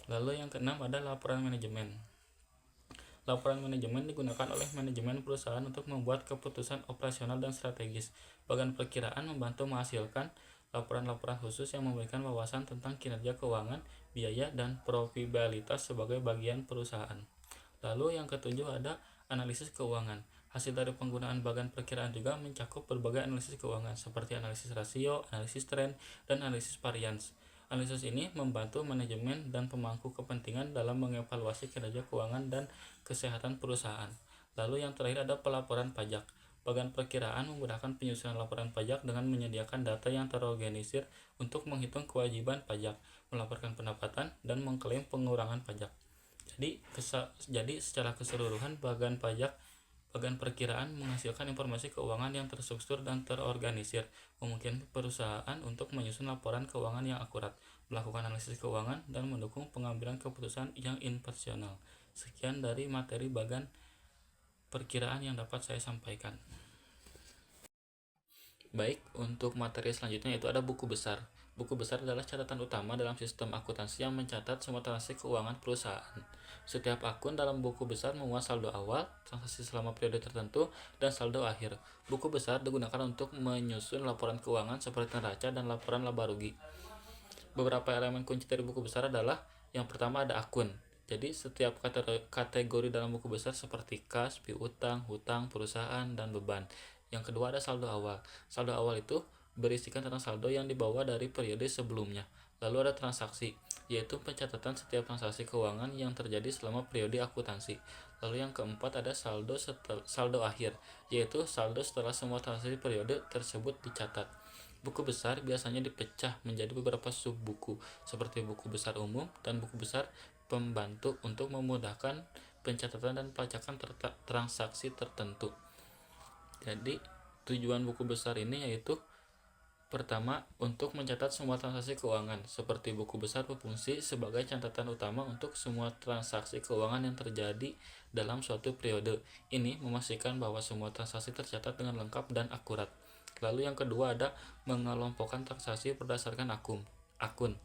Lalu yang keenam ada laporan manajemen. Laporan manajemen digunakan oleh manajemen perusahaan untuk membuat keputusan operasional dan strategis. Bagian perkiraan membantu menghasilkan laporan-laporan khusus yang memberikan wawasan tentang kinerja keuangan, biaya, dan profitabilitas sebagai bagian perusahaan. Lalu yang ketujuh ada analisis keuangan. Hasil dari penggunaan bagian perkiraan juga mencakup berbagai analisis keuangan seperti analisis rasio, analisis tren, dan analisis varians. Analisis ini membantu manajemen dan pemangku kepentingan dalam mengevaluasi kinerja keuangan dan kesehatan perusahaan. Lalu yang terakhir ada pelaporan pajak. Bagian perkiraan memudahkan penyusunan laporan pajak dengan menyediakan data yang terorganisir untuk menghitung kewajiban pajak, melaporkan pendapatan, dan mengklaim pengurangan pajak. Jadi secara keseluruhan bagian perkiraan menghasilkan informasi keuangan yang terstruktur dan terorganisir, memungkinkan perusahaan untuk menyusun laporan keuangan yang akurat, melakukan analisis keuangan, dan mendukung pengambilan keputusan yang imparsial. Sekian dari materi bagian perkiraan yang dapat saya sampaikan. Baik, untuk materi selanjutnya itu ada buku besar. Buku besar adalah catatan utama dalam sistem akuntansi yang mencatat semua transaksi keuangan perusahaan. Setiap akun dalam buku besar memuat saldo awal, transaksi selama periode tertentu, dan saldo akhir. Buku besar digunakan untuk menyusun laporan keuangan seperti neraca dan laporan laba rugi. Beberapa elemen kunci dari buku besar adalah yang pertama ada akun. Jadi setiap kategori dalam buku besar seperti kas, piutang, hutang, perusahaan, dan beban. Yang kedua ada saldo awal. Saldo awal itu berisikan tentang saldo yang dibawa dari periode sebelumnya. Lalu ada transaksi, yaitu pencatatan setiap transaksi keuangan yang terjadi selama periode akuntansi. Lalu yang keempat ada saldo akhir, yaitu saldo setelah semua transaksi periode tersebut dicatat. Buku besar biasanya dipecah menjadi beberapa subbuku, seperti buku besar umum dan buku besar pembantu untuk memudahkan pencatatan dan pelacakan transaksi tertentu. Jadi tujuan buku besar ini yaitu pertama, untuk mencatat semua transaksi keuangan, seperti buku besar berfungsi sebagai catatan utama untuk semua transaksi keuangan yang terjadi dalam suatu periode. Ini memastikan bahwa semua transaksi tercatat dengan lengkap dan akurat. Lalu yang kedua ada mengelompokkan transaksi berdasarkan akun.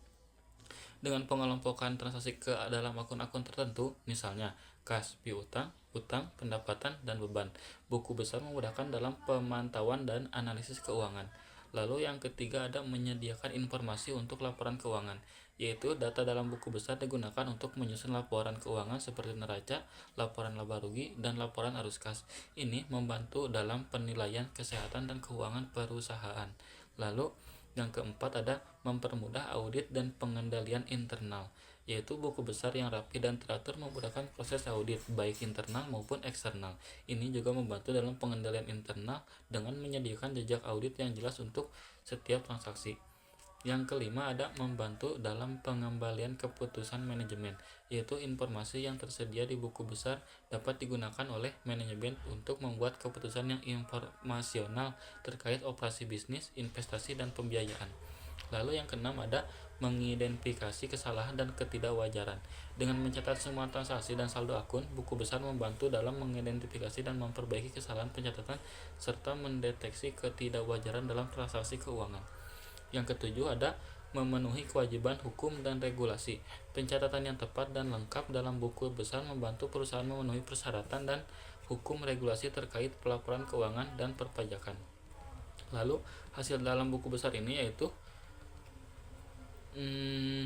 Dengan pengelompokan transaksi ke dalam akun-akun tertentu, misalnya kas, piutang, utang, pendapatan, dan beban. Buku besar memudahkan dalam pemantauan dan analisis keuangan. Lalu yang ketiga ada menyediakan informasi untuk laporan keuangan, yaitu data dalam buku besar digunakan untuk menyusun laporan keuangan seperti neraca, laporan laba rugi, dan laporan arus kas. Ini membantu dalam penilaian kesehatan dan keuangan perusahaan. Lalu yang keempat ada mempermudah audit dan pengendalian internal, yaitu buku besar yang rapi dan teratur memudahkan proses audit baik internal maupun eksternal. Ini juga membantu dalam pengendalian internal dengan menyediakan jejak audit yang jelas untuk setiap transaksi. Yang kelima ada membantu dalam pengembalian keputusan manajemen, yaitu informasi yang tersedia di buku besar dapat digunakan oleh manajemen untuk membuat keputusan yang informasional terkait operasi bisnis, investasi, dan pembiayaan. Lalu yang keenam ada mengidentifikasi kesalahan dan ketidakwajaran. Dengan mencatat semua transaksi dan saldo akun, buku besar membantu dalam mengidentifikasi dan memperbaiki kesalahan pencatatan serta mendeteksi ketidakwajaran dalam transaksi keuangan. Yang ketujuh ada memenuhi kewajiban hukum dan regulasi. Pencatatan yang tepat dan lengkap dalam buku besar membantu perusahaan memenuhi persyaratan dan hukum regulasi terkait pelaporan keuangan dan perpajakan. Lalu hasil dalam buku besar ini yaitu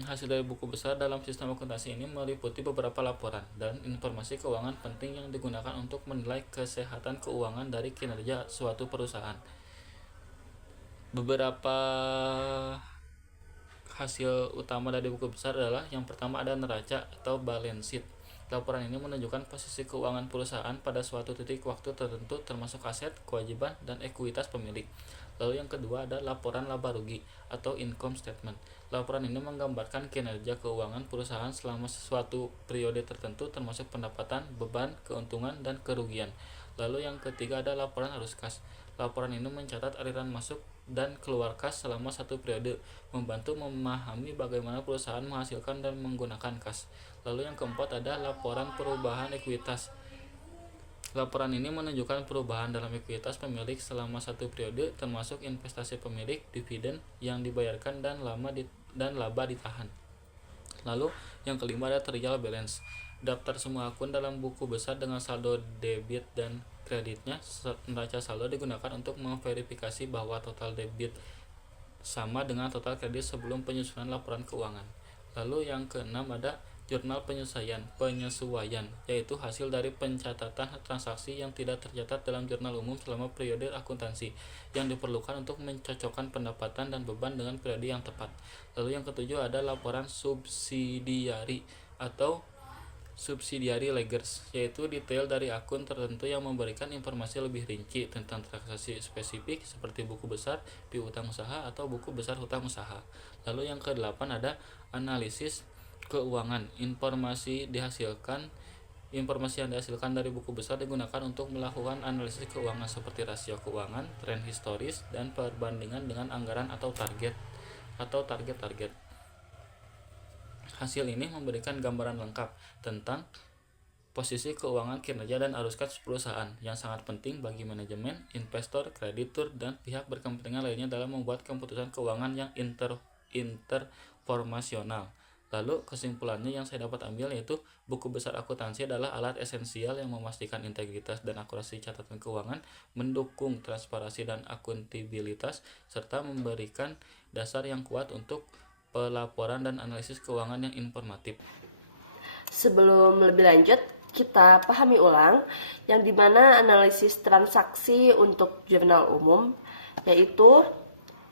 hasil dari buku besar dalam sistem akuntansi ini meliputi beberapa laporan dan informasi keuangan penting yang digunakan untuk menilai kesehatan keuangan dari kinerja suatu perusahaan. Beberapa hasil utama dari buku besar adalah yang pertama ada neraca atau balance sheet. Laporan ini menunjukkan posisi keuangan perusahaan pada suatu titik waktu tertentu termasuk aset, kewajiban, dan ekuitas pemilik. Lalu yang kedua ada laporan laba rugi atau income statement. Laporan ini menggambarkan kinerja keuangan perusahaan selama suatu periode tertentu termasuk pendapatan, beban, keuntungan, dan kerugian. Lalu yang ketiga ada laporan arus kas. Laporan ini mencatat aliran masuk dan keluar kas selama satu periode, membantu memahami bagaimana perusahaan menghasilkan dan menggunakan kas. Lalu yang keempat ada laporan perubahan ekuitas. Laporan ini menunjukkan perubahan dalam ekuitas pemilik selama satu periode, termasuk investasi pemilik, dividen yang dibayarkan, dan laba ditahan. Lalu yang kelima ada trial balance. Daftar semua akun dalam buku besar dengan saldo debit dan kreditnya. Neraca saldo digunakan untuk memverifikasi bahwa total debit sama dengan total kredit sebelum penyusunan laporan keuangan. Lalu yang keenam ada jurnal penyesuaian, yaitu hasil dari pencatatan transaksi yang tidak tercatat dalam jurnal umum selama periode akuntansi, yang diperlukan untuk mencocokkan pendapatan dan beban dengan periode yang tepat. Lalu yang ketujuh ada laporan subsidiari atau subsidiary ledgers, yaitu detail dari akun tertentu yang memberikan informasi lebih rinci tentang transaksi spesifik seperti buku besar piutang usaha atau buku besar hutang usaha. Lalu yang kedelapan ada analisis keuangan. Informasi yang dihasilkan dari buku besar digunakan untuk melakukan analisis keuangan seperti rasio keuangan, tren historis, dan perbandingan dengan anggaran atau target. Hasil ini memberikan gambaran lengkap tentang posisi keuangan, kinerja, dan arus kas perusahaan yang sangat penting bagi manajemen, investor, kreditur, dan pihak berkepentingan lainnya dalam membuat keputusan keuangan yang interformasional. Lalu kesimpulannya yang saya dapat ambil yaitu buku besar akuntansi adalah alat esensial yang memastikan integritas dan akurasi catatan keuangan, mendukung transparansi dan akuntabilitas, serta memberikan dasar yang kuat untuk pelaporan dan analisis keuangan yang informatif. Sebelum lebih lanjut, kita pahami ulang yang dimana analisis transaksi untuk jurnal umum, yaitu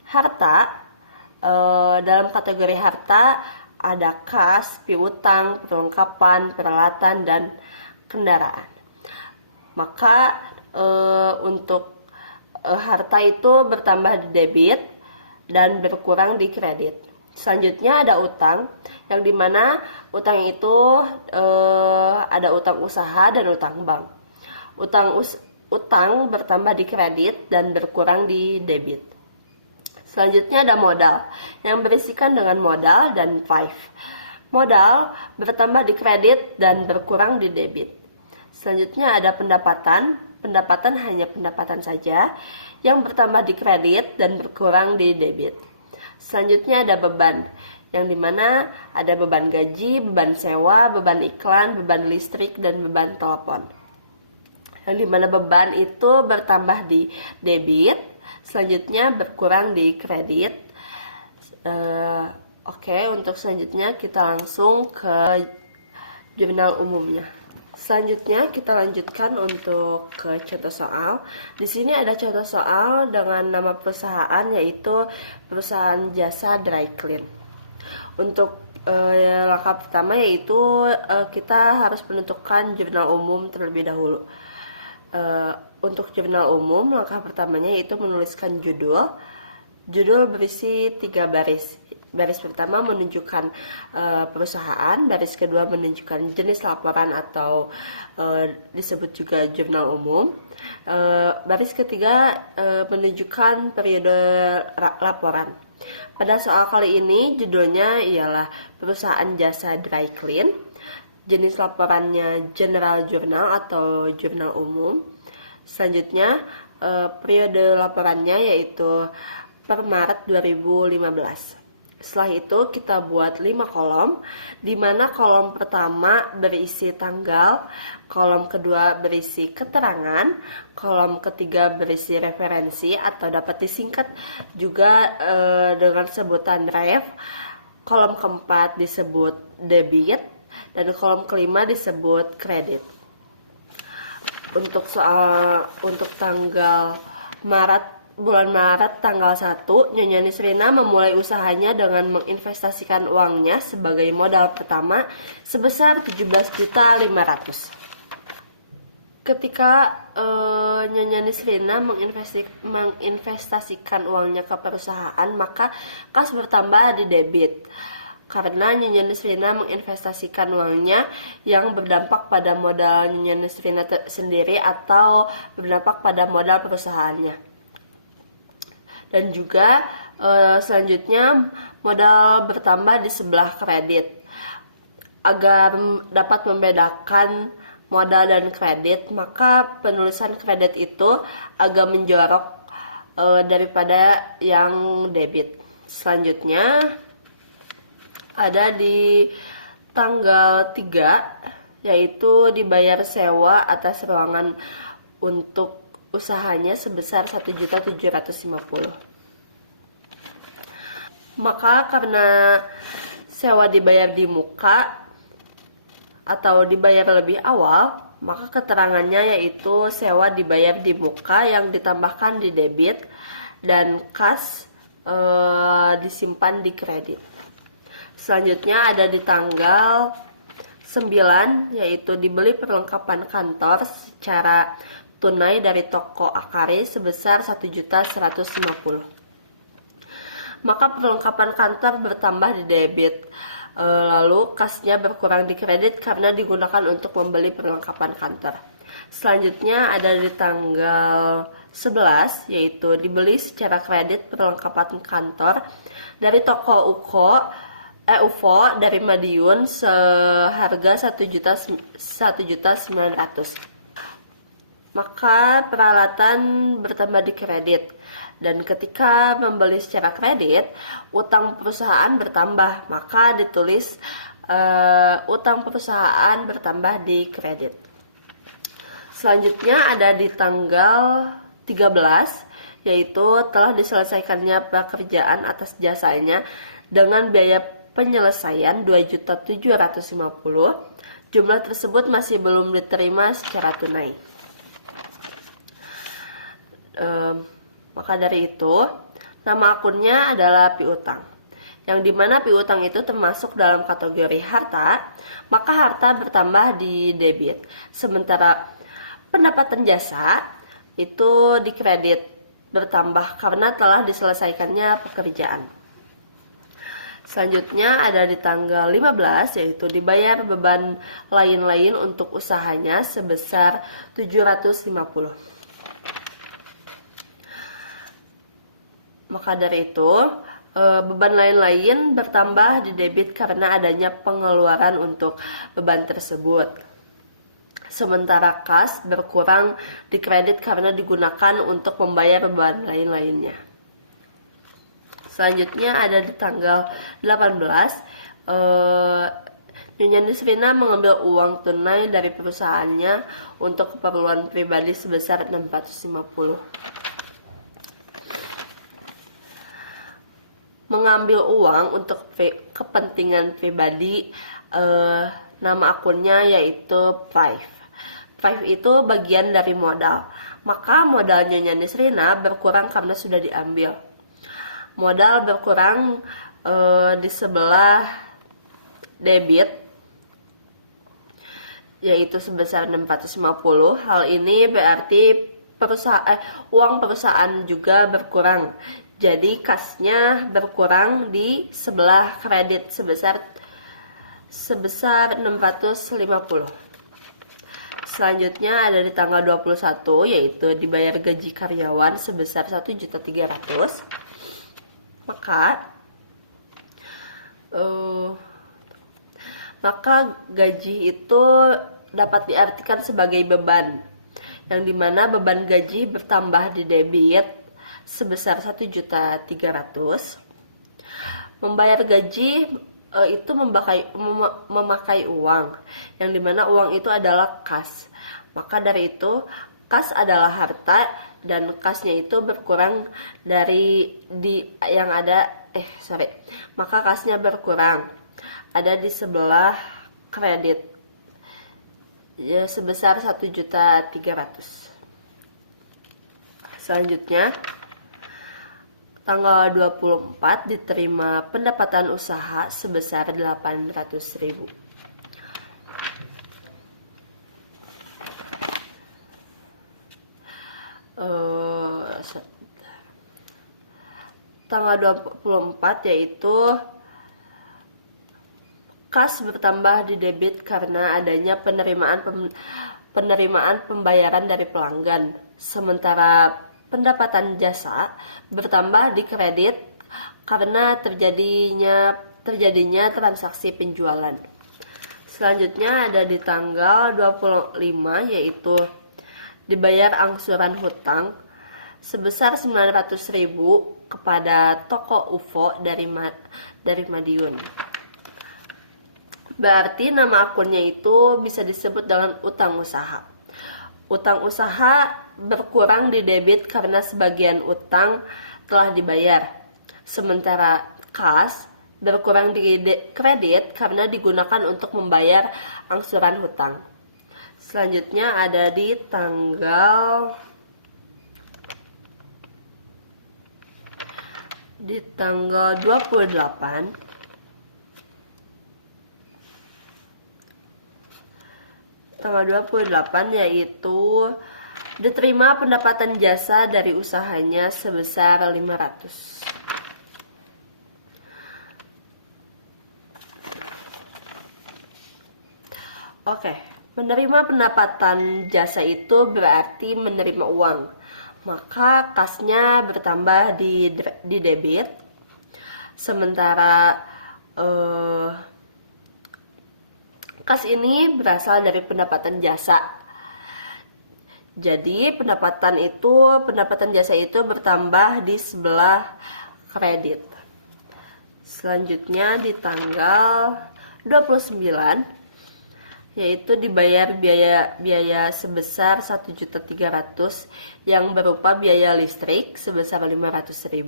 harta. Dalam kategori harta ada kas, piutang, perlengkapan, peralatan, dan kendaraan. Maka untuk harta itu bertambah di debit dan berkurang di kredit. Selanjutnya ada utang, yang dimana utang itu ada utang usaha dan utang bank. Utang bertambah di kredit dan berkurang di debit. Selanjutnya ada modal, yang berisikan dengan modal dan five. Modal bertambah di kredit dan berkurang di debit. Selanjutnya ada pendapatan hanya pendapatan saja, yang bertambah di kredit dan berkurang di debit. Selanjutnya ada beban, yang dimana ada beban gaji, beban sewa, beban iklan, beban listrik, dan beban telepon. Yang dimana beban itu bertambah di debit, selanjutnya berkurang di kredit. Oke, untuk selanjutnya kita langsung ke jurnal umumnya. Selanjutnya kita lanjutkan untuk ke contoh soal. Di sini ada contoh soal dengan nama perusahaan yaitu perusahaan jasa dry clean. Untuk langkah pertama yaitu kita harus menentukan jurnal umum terlebih dahulu. Untuk jurnal umum langkah pertamanya yaitu menuliskan judul. Judul berisi 3 baris. Baris pertama menunjukkan perusahaan, baris kedua menunjukkan jenis laporan atau disebut juga jurnal umum. Baris ketiga menunjukkan periode laporan. Pada soal kali ini judulnya ialah perusahaan jasa dry clean. Jenis laporannya general journal atau jurnal umum. Selanjutnya periode laporannya yaitu per Maret 2015. Setelah itu kita buat 5 kolom, di mana kolom pertama berisi tanggal, kolom kedua berisi keterangan, kolom ketiga berisi referensi atau dapat disingkat juga dengan sebutan ref, kolom keempat disebut debit, dan kolom kelima disebut kredit. Untuk tanggal bulan Maret tanggal 1, Nyonya Nisrina memulai usahanya dengan menginvestasikan uangnya sebagai modal pertama sebesar 17.500. Ketika Nyonya Nisrina menginvestasikan uangnya ke perusahaan, maka kas bertambah di debit. Karena Nyonya Nisrina menginvestasikan uangnya yang berdampak pada modal Nyonya Nisrina sendiri atau berdampak pada modal perusahaannya. Dan juga selanjutnya modal bertambah di sebelah kredit. Agar dapat membedakan modal dan kredit, maka penulisan kredit itu agak menjorok daripada yang debit. Selanjutnya ada di tanggal 3, yaitu dibayar sewa atas ruangan untuk usahanya sebesar 1.750. Maka karena sewa dibayar di muka atau dibayar lebih awal, maka keterangannya yaitu sewa dibayar di muka yang ditambahkan di debit dan kas disimpan di kredit. Selanjutnya ada di tanggal 9, yaitu dibeli perlengkapan kantor secara tunai dari toko Akari sebesar 1.150. Maka perlengkapan kantor bertambah di debit, lalu kasnya berkurang di kredit karena digunakan untuk membeli perlengkapan kantor. Selanjutnya ada di tanggal 11, yaitu dibeli secara kredit perlengkapan kantor dari toko UFO dari Madiun seharga 1.900.000. Maka peralatan bertambah di kredit, dan ketika membeli secara kredit utang perusahaan bertambah, maka ditulis utang perusahaan bertambah di kredit. Selanjutnya ada di tanggal 13, yaitu telah diselesaikannya pekerjaan atas jasanya dengan biaya penyelesaian 2.750.000. Jumlah tersebut masih belum diterima secara tunai. Maka dari itu nama akunnya adalah piutang, yang dimana piutang itu termasuk dalam kategori harta, maka harta bertambah di debit, sementara pendapatan jasa itu di kredit bertambah karena telah diselesaikannya pekerjaan. Selanjutnya ada di tanggal 15, yaitu dibayar beban lain-lain untuk usahanya sebesar 750. Maka dari itu, beban lain-lain bertambah di debit karena adanya pengeluaran untuk beban tersebut. Sementara kas berkurang di kredit karena digunakan untuk membayar beban lain-lainnya. Selanjutnya ada di tanggal 18, Nyonya Nisrina mengambil uang tunai dari perusahaannya untuk keperluan pribadi sebesar 650. Mengambil uang untuk kepentingan pribadi, nama akunnya yaitu Five. Five itu bagian dari modal. Maka modal Nyonya Nisrina berkurang karena sudah diambil. Modal berkurang di sebelah debit, yaitu sebesar 650. Hal ini berarti uang perusahaan juga berkurang. Jadi kasnya berkurang di sebelah kredit sebesar 650. Selanjutnya ada di tanggal 21, yaitu dibayar gaji karyawan sebesar 1.300.000. Maka gaji itu dapat diartikan sebagai beban, yang dimana beban gaji bertambah di debit sebesar 1.300.000. Membayar gaji itu memakai uang, yang dimana uang itu adalah kas. Maka dari itu kas adalah harta, dan kasnya itu berkurang dari maka kasnya berkurang ada di sebelah kredit, ya, sebesar 1.300.000. Selanjutnya tanggal 24 diterima pendapatan usaha sebesar 800.000. Tanggal 24 yaitu kas bertambah di debit karena adanya penerimaan pembayaran dari pelanggan, sementara pendapatan jasa bertambah di kredit karena terjadinya transaksi penjualan. Selanjutnya ada di tanggal 25, yaitu dibayar angsuran hutang sebesar 900.000 kepada toko UFO dari Madiun. Berarti nama akunnya itu bisa disebut dengan utang usaha. Utang usaha berkurang di debit karena sebagian utang telah dibayar, sementara kas berkurang di kredit karena digunakan untuk membayar angsuran hutang. Selanjutnya ada di tanggal 28, yaitu diterima pendapatan jasa dari usahanya sebesar 500. Oke, menerima pendapatan jasa itu berarti menerima uang. Maka kasnya bertambah di debit, sementara kas ini berasal dari pendapatan jasa. Jadi pendapatan jasa itu bertambah di sebelah kredit. Selanjutnya di tanggal 29, yaitu dibayar biaya sebesar 1.300.000 yang berupa biaya listrik sebesar 500.000,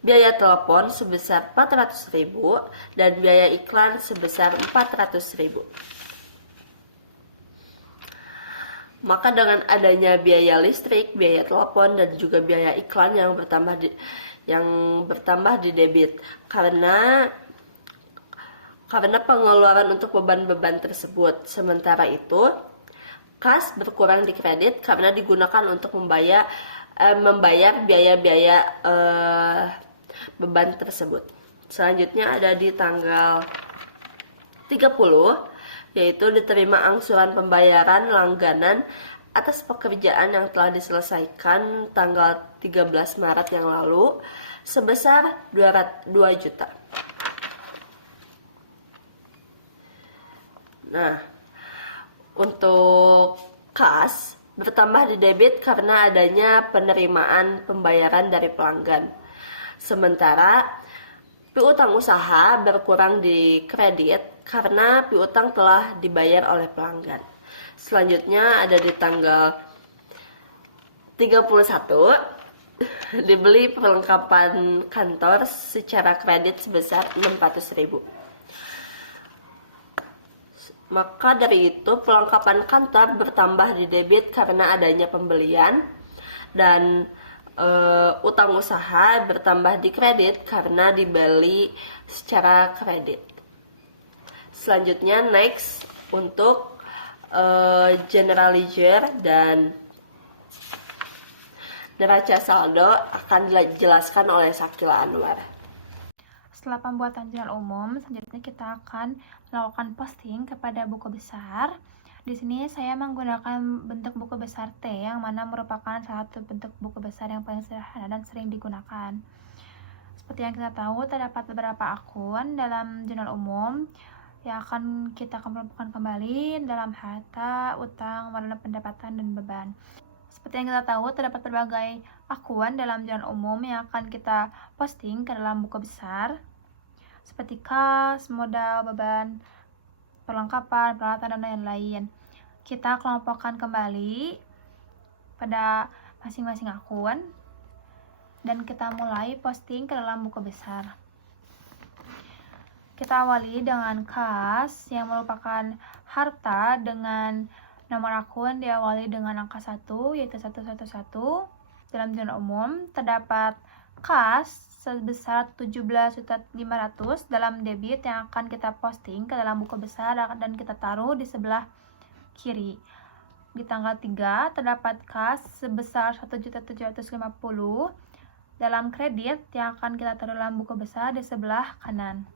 biaya telepon sebesar 400.000, dan biaya iklan sebesar 400.000. Maka dengan adanya biaya listrik, biaya telepon, dan juga biaya iklan yang bertambah di debit karena pengeluaran untuk beban-beban tersebut. Sementara itu, kas berkurang di kredit karena digunakan untuk membayar biaya-biaya beban tersebut. Selanjutnya ada di tanggal 30, yaitu diterima angsuran pembayaran langganan atas pekerjaan yang telah diselesaikan tanggal 13 Maret yang lalu sebesar 2 juta. Nah, untuk kas bertambah di debit karena adanya penerimaan pembayaran dari pelanggan. Sementara piutang usaha berkurang di kredit karena piutang telah dibayar oleh pelanggan. Selanjutnya ada di tanggal 31 dibeli perlengkapan kantor secara kredit sebesar 600.000. Maka dari itu perlengkapan kantor bertambah di debit karena adanya pembelian, dan utang usaha bertambah di kredit karena dibeli secara kredit. Selanjutnya next untuk general ledger dan neraca saldo akan dijelaskan oleh Sakila Anwar. Setelah pembuatan jurnal umum, selanjutnya kita akan melakukan posting kepada buku besar. Di sini saya menggunakan bentuk buku besar T, yang mana merupakan salah satu bentuk buku besar yang paling sederhana dan sering digunakan. Seperti yang kita tahu, terdapat beberapa akun dalam jurnal umum yang akan kita kelompokkan kembali dalam harta, utang, modal pendapatan, dan beban. Seperti yang kita tahu, terdapat berbagai akun dalam jurnal umum yang akan kita posting ke dalam buku besar, seperti kas, modal, beban, perlengkapan, peralatan, dan lain-lain. Kita kelompokkan kembali pada masing-masing akun dan kita mulai posting ke dalam buku besar. Kita awali dengan kas yang merupakan harta dengan nomor akun diawali dengan angka 1, yaitu 111. Dalam jurnal umum terdapat kas sebesar 17.500.000 dalam debit yang akan kita posting ke dalam buku besar dan kita taruh di sebelah kiri. Di tanggal 3 terdapat kas sebesar 1.750.000 dalam kredit yang akan kita taruh dalam buku besar di sebelah kanan.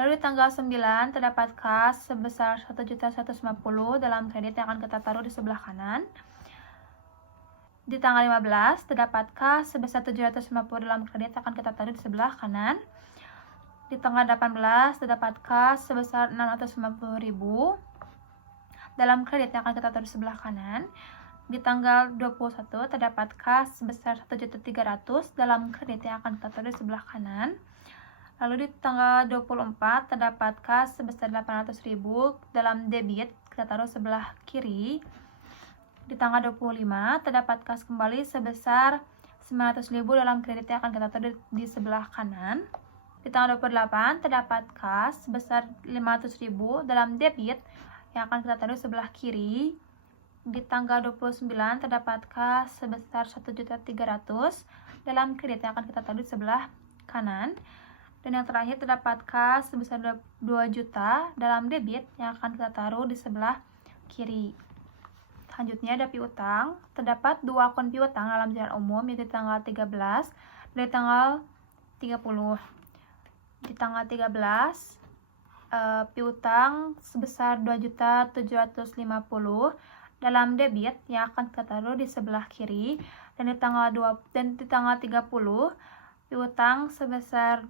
Lalu di tanggal 9 terdapat kas sebesar 1.150.000 dalam kredit yang akan kita taruh di sebelah kanan. Di tanggal 15 terdapat kas sebesar 750 dalam kredit akan kita taruh di sebelah kanan. Di tanggal 18 terdapat kas sebesar 650.000 dalam kredit yang akan kita taruh di sebelah kanan. Di tanggal 21 terdapat kas sebesar 1.300 dalam kredit yang akan kita taruh di sebelah kanan. Lalu di tanggal 24 terdapat kas sebesar 800.000 dalam debit, kita taruh sebelah kiri. Di tanggal 25 terdapat kas kembali sebesar 900.000 dalam kredit yang akan kita taruh di sebelah kanan. Di tanggal 28 terdapat kas sebesar 500.000 dalam debit yang akan kita taruh sebelah kiri. Di tanggal 29 terdapat kas sebesar 1.300.000 dalam kredit yang akan kita taruh di sebelah kanan. Dan yang terakhir terdapat kas sebesar 2 juta dalam debit yang akan kita taruh di sebelah kiri. Selanjutnya ada piutang. Terdapat 2 akun piutang dalam jurnal umum, yaitu tanggal 13 dan tanggal 30. Di tanggal 13 piutang sebesar 2.750.000 dalam debit yang akan kita taruh di sebelah kiri, dan di tanggal 30 piutang sebesar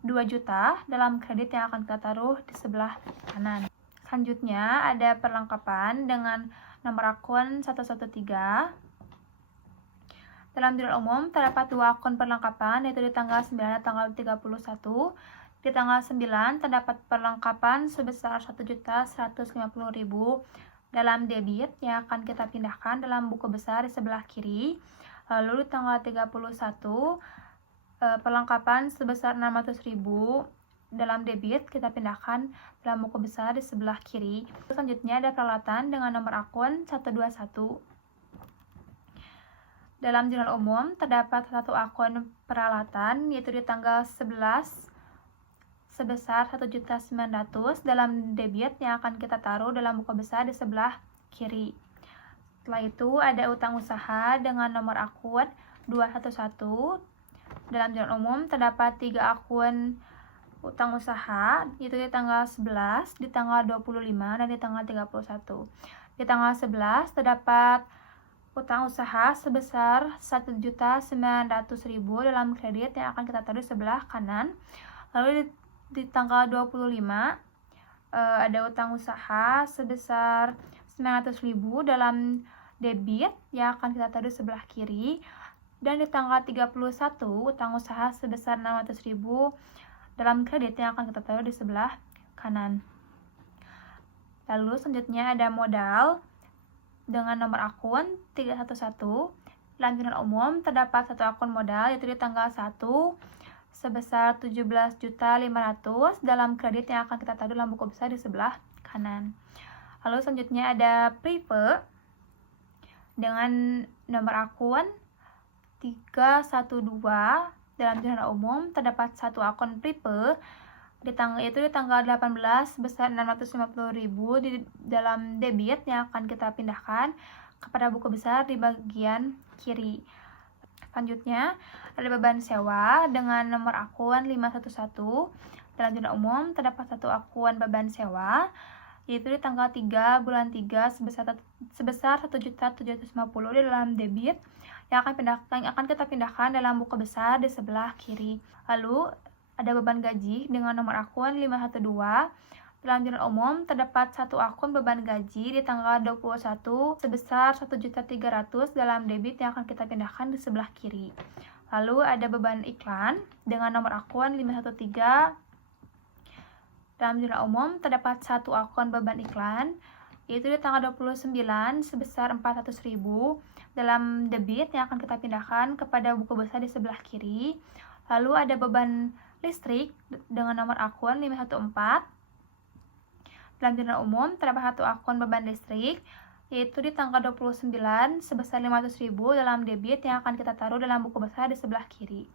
2 juta dalam kredit yang akan kita taruh di sebelah kanan. Selanjutnya ada perlengkapan dengan nomor akun 113. Dalam jurnal umum terdapat 2 akun perlengkapan, yaitu di tanggal 9 dan tanggal 31. Di tanggal 9 terdapat perlengkapan sebesar 1.150.000 dalam debit yang akan kita pindahkan dalam buku besar di sebelah kiri. Lalu di tanggal 31 perlengkapan sebesar 600.000 dalam debit kita pindahkan dalam buku besar di sebelah kiri. Selanjutnya ada peralatan dengan nomor akun 121. Dalam jurnal umum terdapat 1 akun peralatan, yaitu di tanggal 11 sebesar 1.900.000 dalam debit yang akan kita taruh dalam buku besar di sebelah kiri. Setelah itu ada utang usaha dengan nomor akun 211. Dalam jurnal umum terdapat 3 akun utang usaha, yaitu di tanggal 11, di tanggal 25, dan di tanggal 31. Di tanggal 11 terdapat utang usaha sebesar 1.900.000 dalam kredit yang akan kita taruh di sebelah kanan. Lalu di tanggal 25 ada utang usaha sebesar 900.000 dalam debit yang akan kita taruh di sebelah kiri. Dan di tanggal 31 utang usaha sebesar 600.000 dalam kredit yang akan kita taruh di sebelah kanan. Lalu selanjutnya ada modal dengan nomor akun 311. Dalam jurnal umum terdapat satu akun modal yaitu di tanggal 1 sebesar 17.500.000 dalam kredit yang akan kita taruh dalam buku besar di sebelah kanan. Lalu selanjutnya ada Prive dengan nomor akun 312. Dalam jurnal umum terdapat satu akun Prive di tanggal 18 sebesar 650.000 di dalam debit yang akan kita pindahkan kepada buku besar di bagian kiri. Selanjutnya ada beban sewa dengan nomor akun 511. Dalam jurnal umum terdapat satu akun beban sewa yaitu di tanggal 3 bulan 3 sebesar 1.750.000 di dalam debit yang akan kita pindahkan dalam buku besar di sebelah kiri. Lalu ada beban gaji dengan nomor akun 512. Dalam jurnal umum terdapat satu akun beban gaji di tanggal 21 sebesar 1.300.000 dalam debit yang akan kita pindahkan di sebelah kiri. Lalu ada beban iklan dengan nomor akun 513. Dalam jurnal umum terdapat satu akun beban iklan yaitu di tanggal 29 sebesar 400.000 dalam debit yang akan kita pindahkan kepada buku besar di sebelah kiri. Lalu ada beban listrik dengan nomor akun 514. Dalam jurnal umum terdapat satu akun beban listrik yaitu di tanggal 29 sebesar 500.000 dalam debit yang akan kita taruh dalam buku besar di sebelah kiri.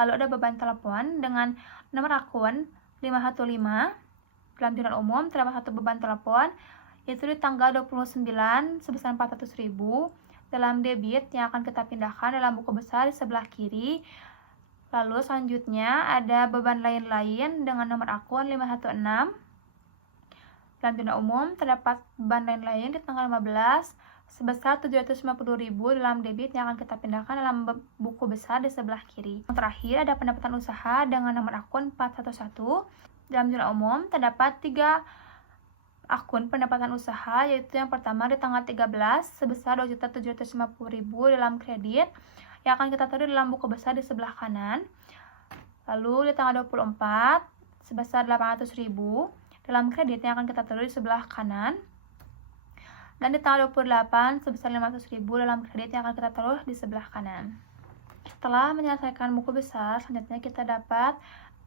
Lalu ada beban telepon dengan nomor akun 515. Dalam jurnal umum terdapat satu beban telepon yaitu di tanggal 29 sebesar 400.000 dalam debit yang akan kita pindahkan dalam buku besar di sebelah kiri. Lalu selanjutnya ada beban lain-lain dengan nomor akun 516. Dalam jurnal umum terdapat beban lain-lain di tanggal 15 sebesar 750.000 dalam debit yang akan kita pindahkan dalam buku besar di sebelah kiri. Yang terakhir ada pendapatan usaha dengan nomor akun 411. Dalam jurnal umum terdapat 3 akun pendapatan usaha yaitu yang pertama di tanggal 13 sebesar 2.750.000 dalam kredit yang akan kita taruh dalam buku besar di sebelah kanan. Lalu di tanggal 24 sebesar 800.000 dalam kredit yang akan kita taruh di sebelah kanan. Dan di tanggal 28 sebesar 500.000 dalam kredit yang akan kita taruh di sebelah kanan. Setelah menyelesaikan buku besar, selanjutnya kita dapat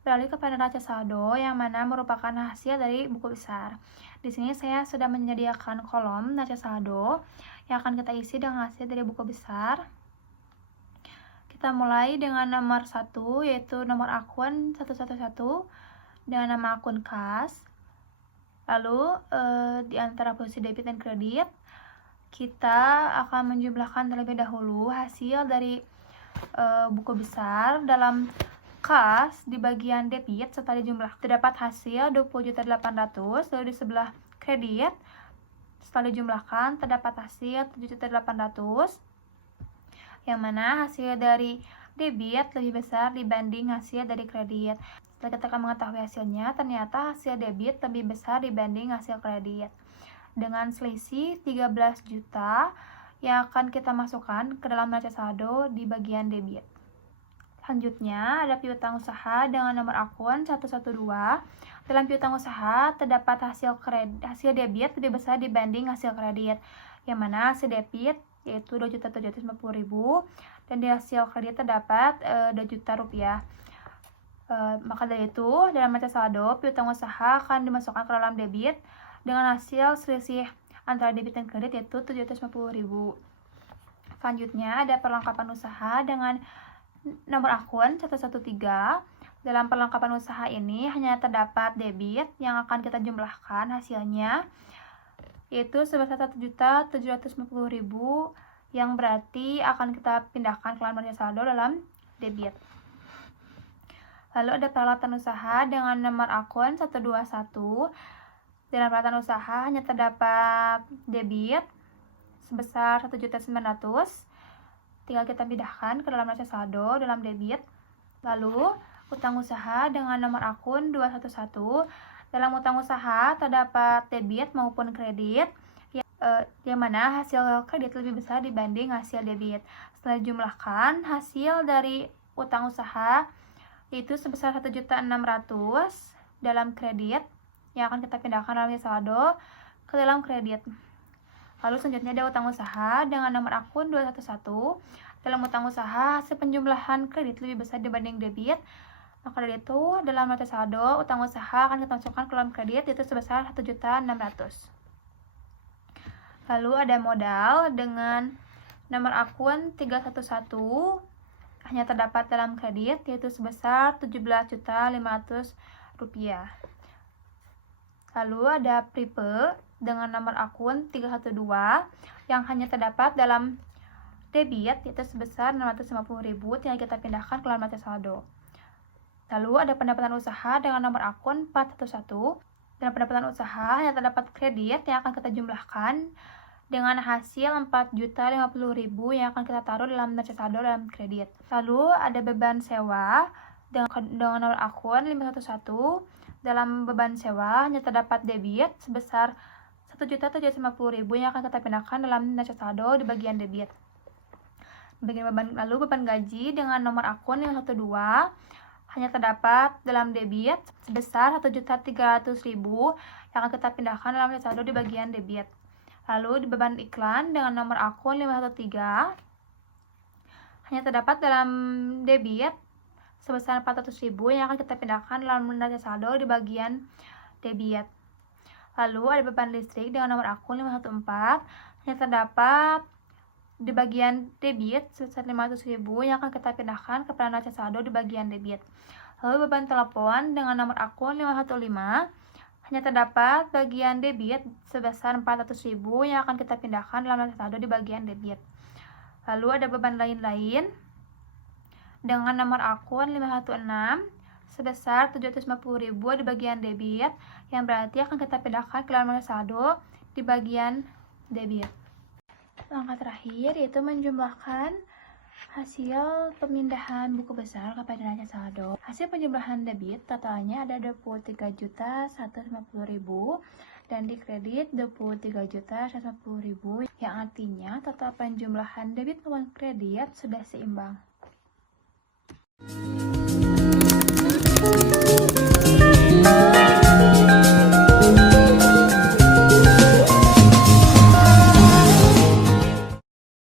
beralih kepada neraca saldo yang mana merupakan hasil dari buku besar. Di sini saya sudah menyediakan kolom neraca saldo yang akan kita isi dengan hasil dari buku besar. Kita mulai dengan nomor 1 yaitu nomor akun 111 dengan nama akun kas. Lalu di antara posisi debit dan kredit kita akan menjumlahkan terlebih dahulu hasil dari buku besar. Dalam kas di bagian debit setelah dijumlah terdapat hasil 20.800.000. Lalu di sebelah kredit setelah dijumlahkan terdapat hasil 7.800.000 yang mana hasil dari debit lebih besar dibanding hasil dari kredit. Setelah kita akan mengetahui hasilnya, ternyata hasil debit lebih besar dibanding hasil kredit dengan selisih 13 juta yang akan kita masukkan ke dalam neraca saldo di bagian debit. Selanjutnya ada piutang usaha dengan nomor akun 112. Dalam piutang usaha terdapat hasil debit lebih besar dibanding hasil kredit, yang mana hasil debit yaitu 2.750.000 dan di hasil kredit terdapat 2 juta rupiah. Maka dari itu dalam neraca saldo piutang usaha akan dimasukkan ke dalam debit dengan hasil selisih antara debit dan kredit yaitu 750.000. Selanjutnya ada perlengkapan usaha dengan nomor akun 113. Dalam perlengkapan usaha ini hanya terdapat debit yang akan kita jumlahkan hasilnya yaitu sebesar 1.750.000 yang berarti akan kita pindahkan ke dalam neraca saldo dalam debit. Lalu ada peralatan usaha dengan nomor akun 121. Dalam peralatan usaha hanya terdapat debit sebesar 1.900.000. Tinggal kita pindahkan ke dalam neraca saldo dalam debit. Lalu utang usaha dengan nomor akun 211. Dalam utang usaha terdapat debit maupun kredit yang mana hasil kredit lebih besar dibanding hasil debit. Setelah dijumlahkan, hasil dari utang usaha itu sebesar 1.600.000 dalam kredit yang akan kita pindahkan dalam saldo ke dalam kredit. Lalu selanjutnya ada utang usaha dengan nomor akun 211. Dalam utang usaha, hasil penjumlahan kredit lebih besar dibanding debit. Maka dari itu, dalam neraca saldo, utang usaha akan kita masukkan ke dalam kredit, yaitu sebesar 1.600.000. Lalu ada modal dengan nomor akun 311 hanya terdapat dalam kredit, yaitu sebesar 17.500.000 rupiah. Lalu ada prepe dengan nomor akun 312 yang hanya terdapat dalam debit, yaitu sebesar 650.000 yang kita pindahkan ke dalam neraca saldo. Lalu ada pendapatan usaha dengan nomor akun 411. Dan pendapatan usaha yang terdapat kredit yang akan kita jumlahkan dengan hasil 4.050.000 yang akan kita taruh dalam neraca saldo dalam kredit. Lalu ada beban sewa dengan nomor akun 511. Dalam beban sewa hanya terdapat debit sebesar 1.750.000 yang akan kita pindahkan dalam neraca saldo di bagian debit. Lalu beban gaji dengan nomor akun 512 hanya terdapat dalam debit sebesar 1.300.000 yang akan kita pindahkan dalam neraca saldo di bagian debit. Lalu di beban iklan dengan nomor akun 513 hanya terdapat dalam debit sebesar 400.000 yang akan kita pindahkan dalam neraca saldo di bagian debit. Lalu ada beban listrik dengan nomor akun 514 hanya terdapat di bagian debit sebesar 500.000 yang akan kita pindahkan kepada neraca saldo di bagian debit. Lalu beban telepon dengan nomor akun 515 hanya terdapat bagian debit sebesar 400.000 yang akan kita pindahkan dalam neraca saldo di bagian debit. Lalu ada beban lain-lain dengan nomor akun 516 sebesar 750.000 di bagian debit yang berarti akan kita pindahkan ke dalam neraca saldo di bagian debit. Langkah terakhir yaitu menjumlahkan hasil pemindahan buku besar kepada neraca saldo. Hasil penjumlahan debit totalnya ada 23.150.000 dan di kredit 23.150.000 yang artinya total penjumlahan debit maupun kredit sudah seimbang.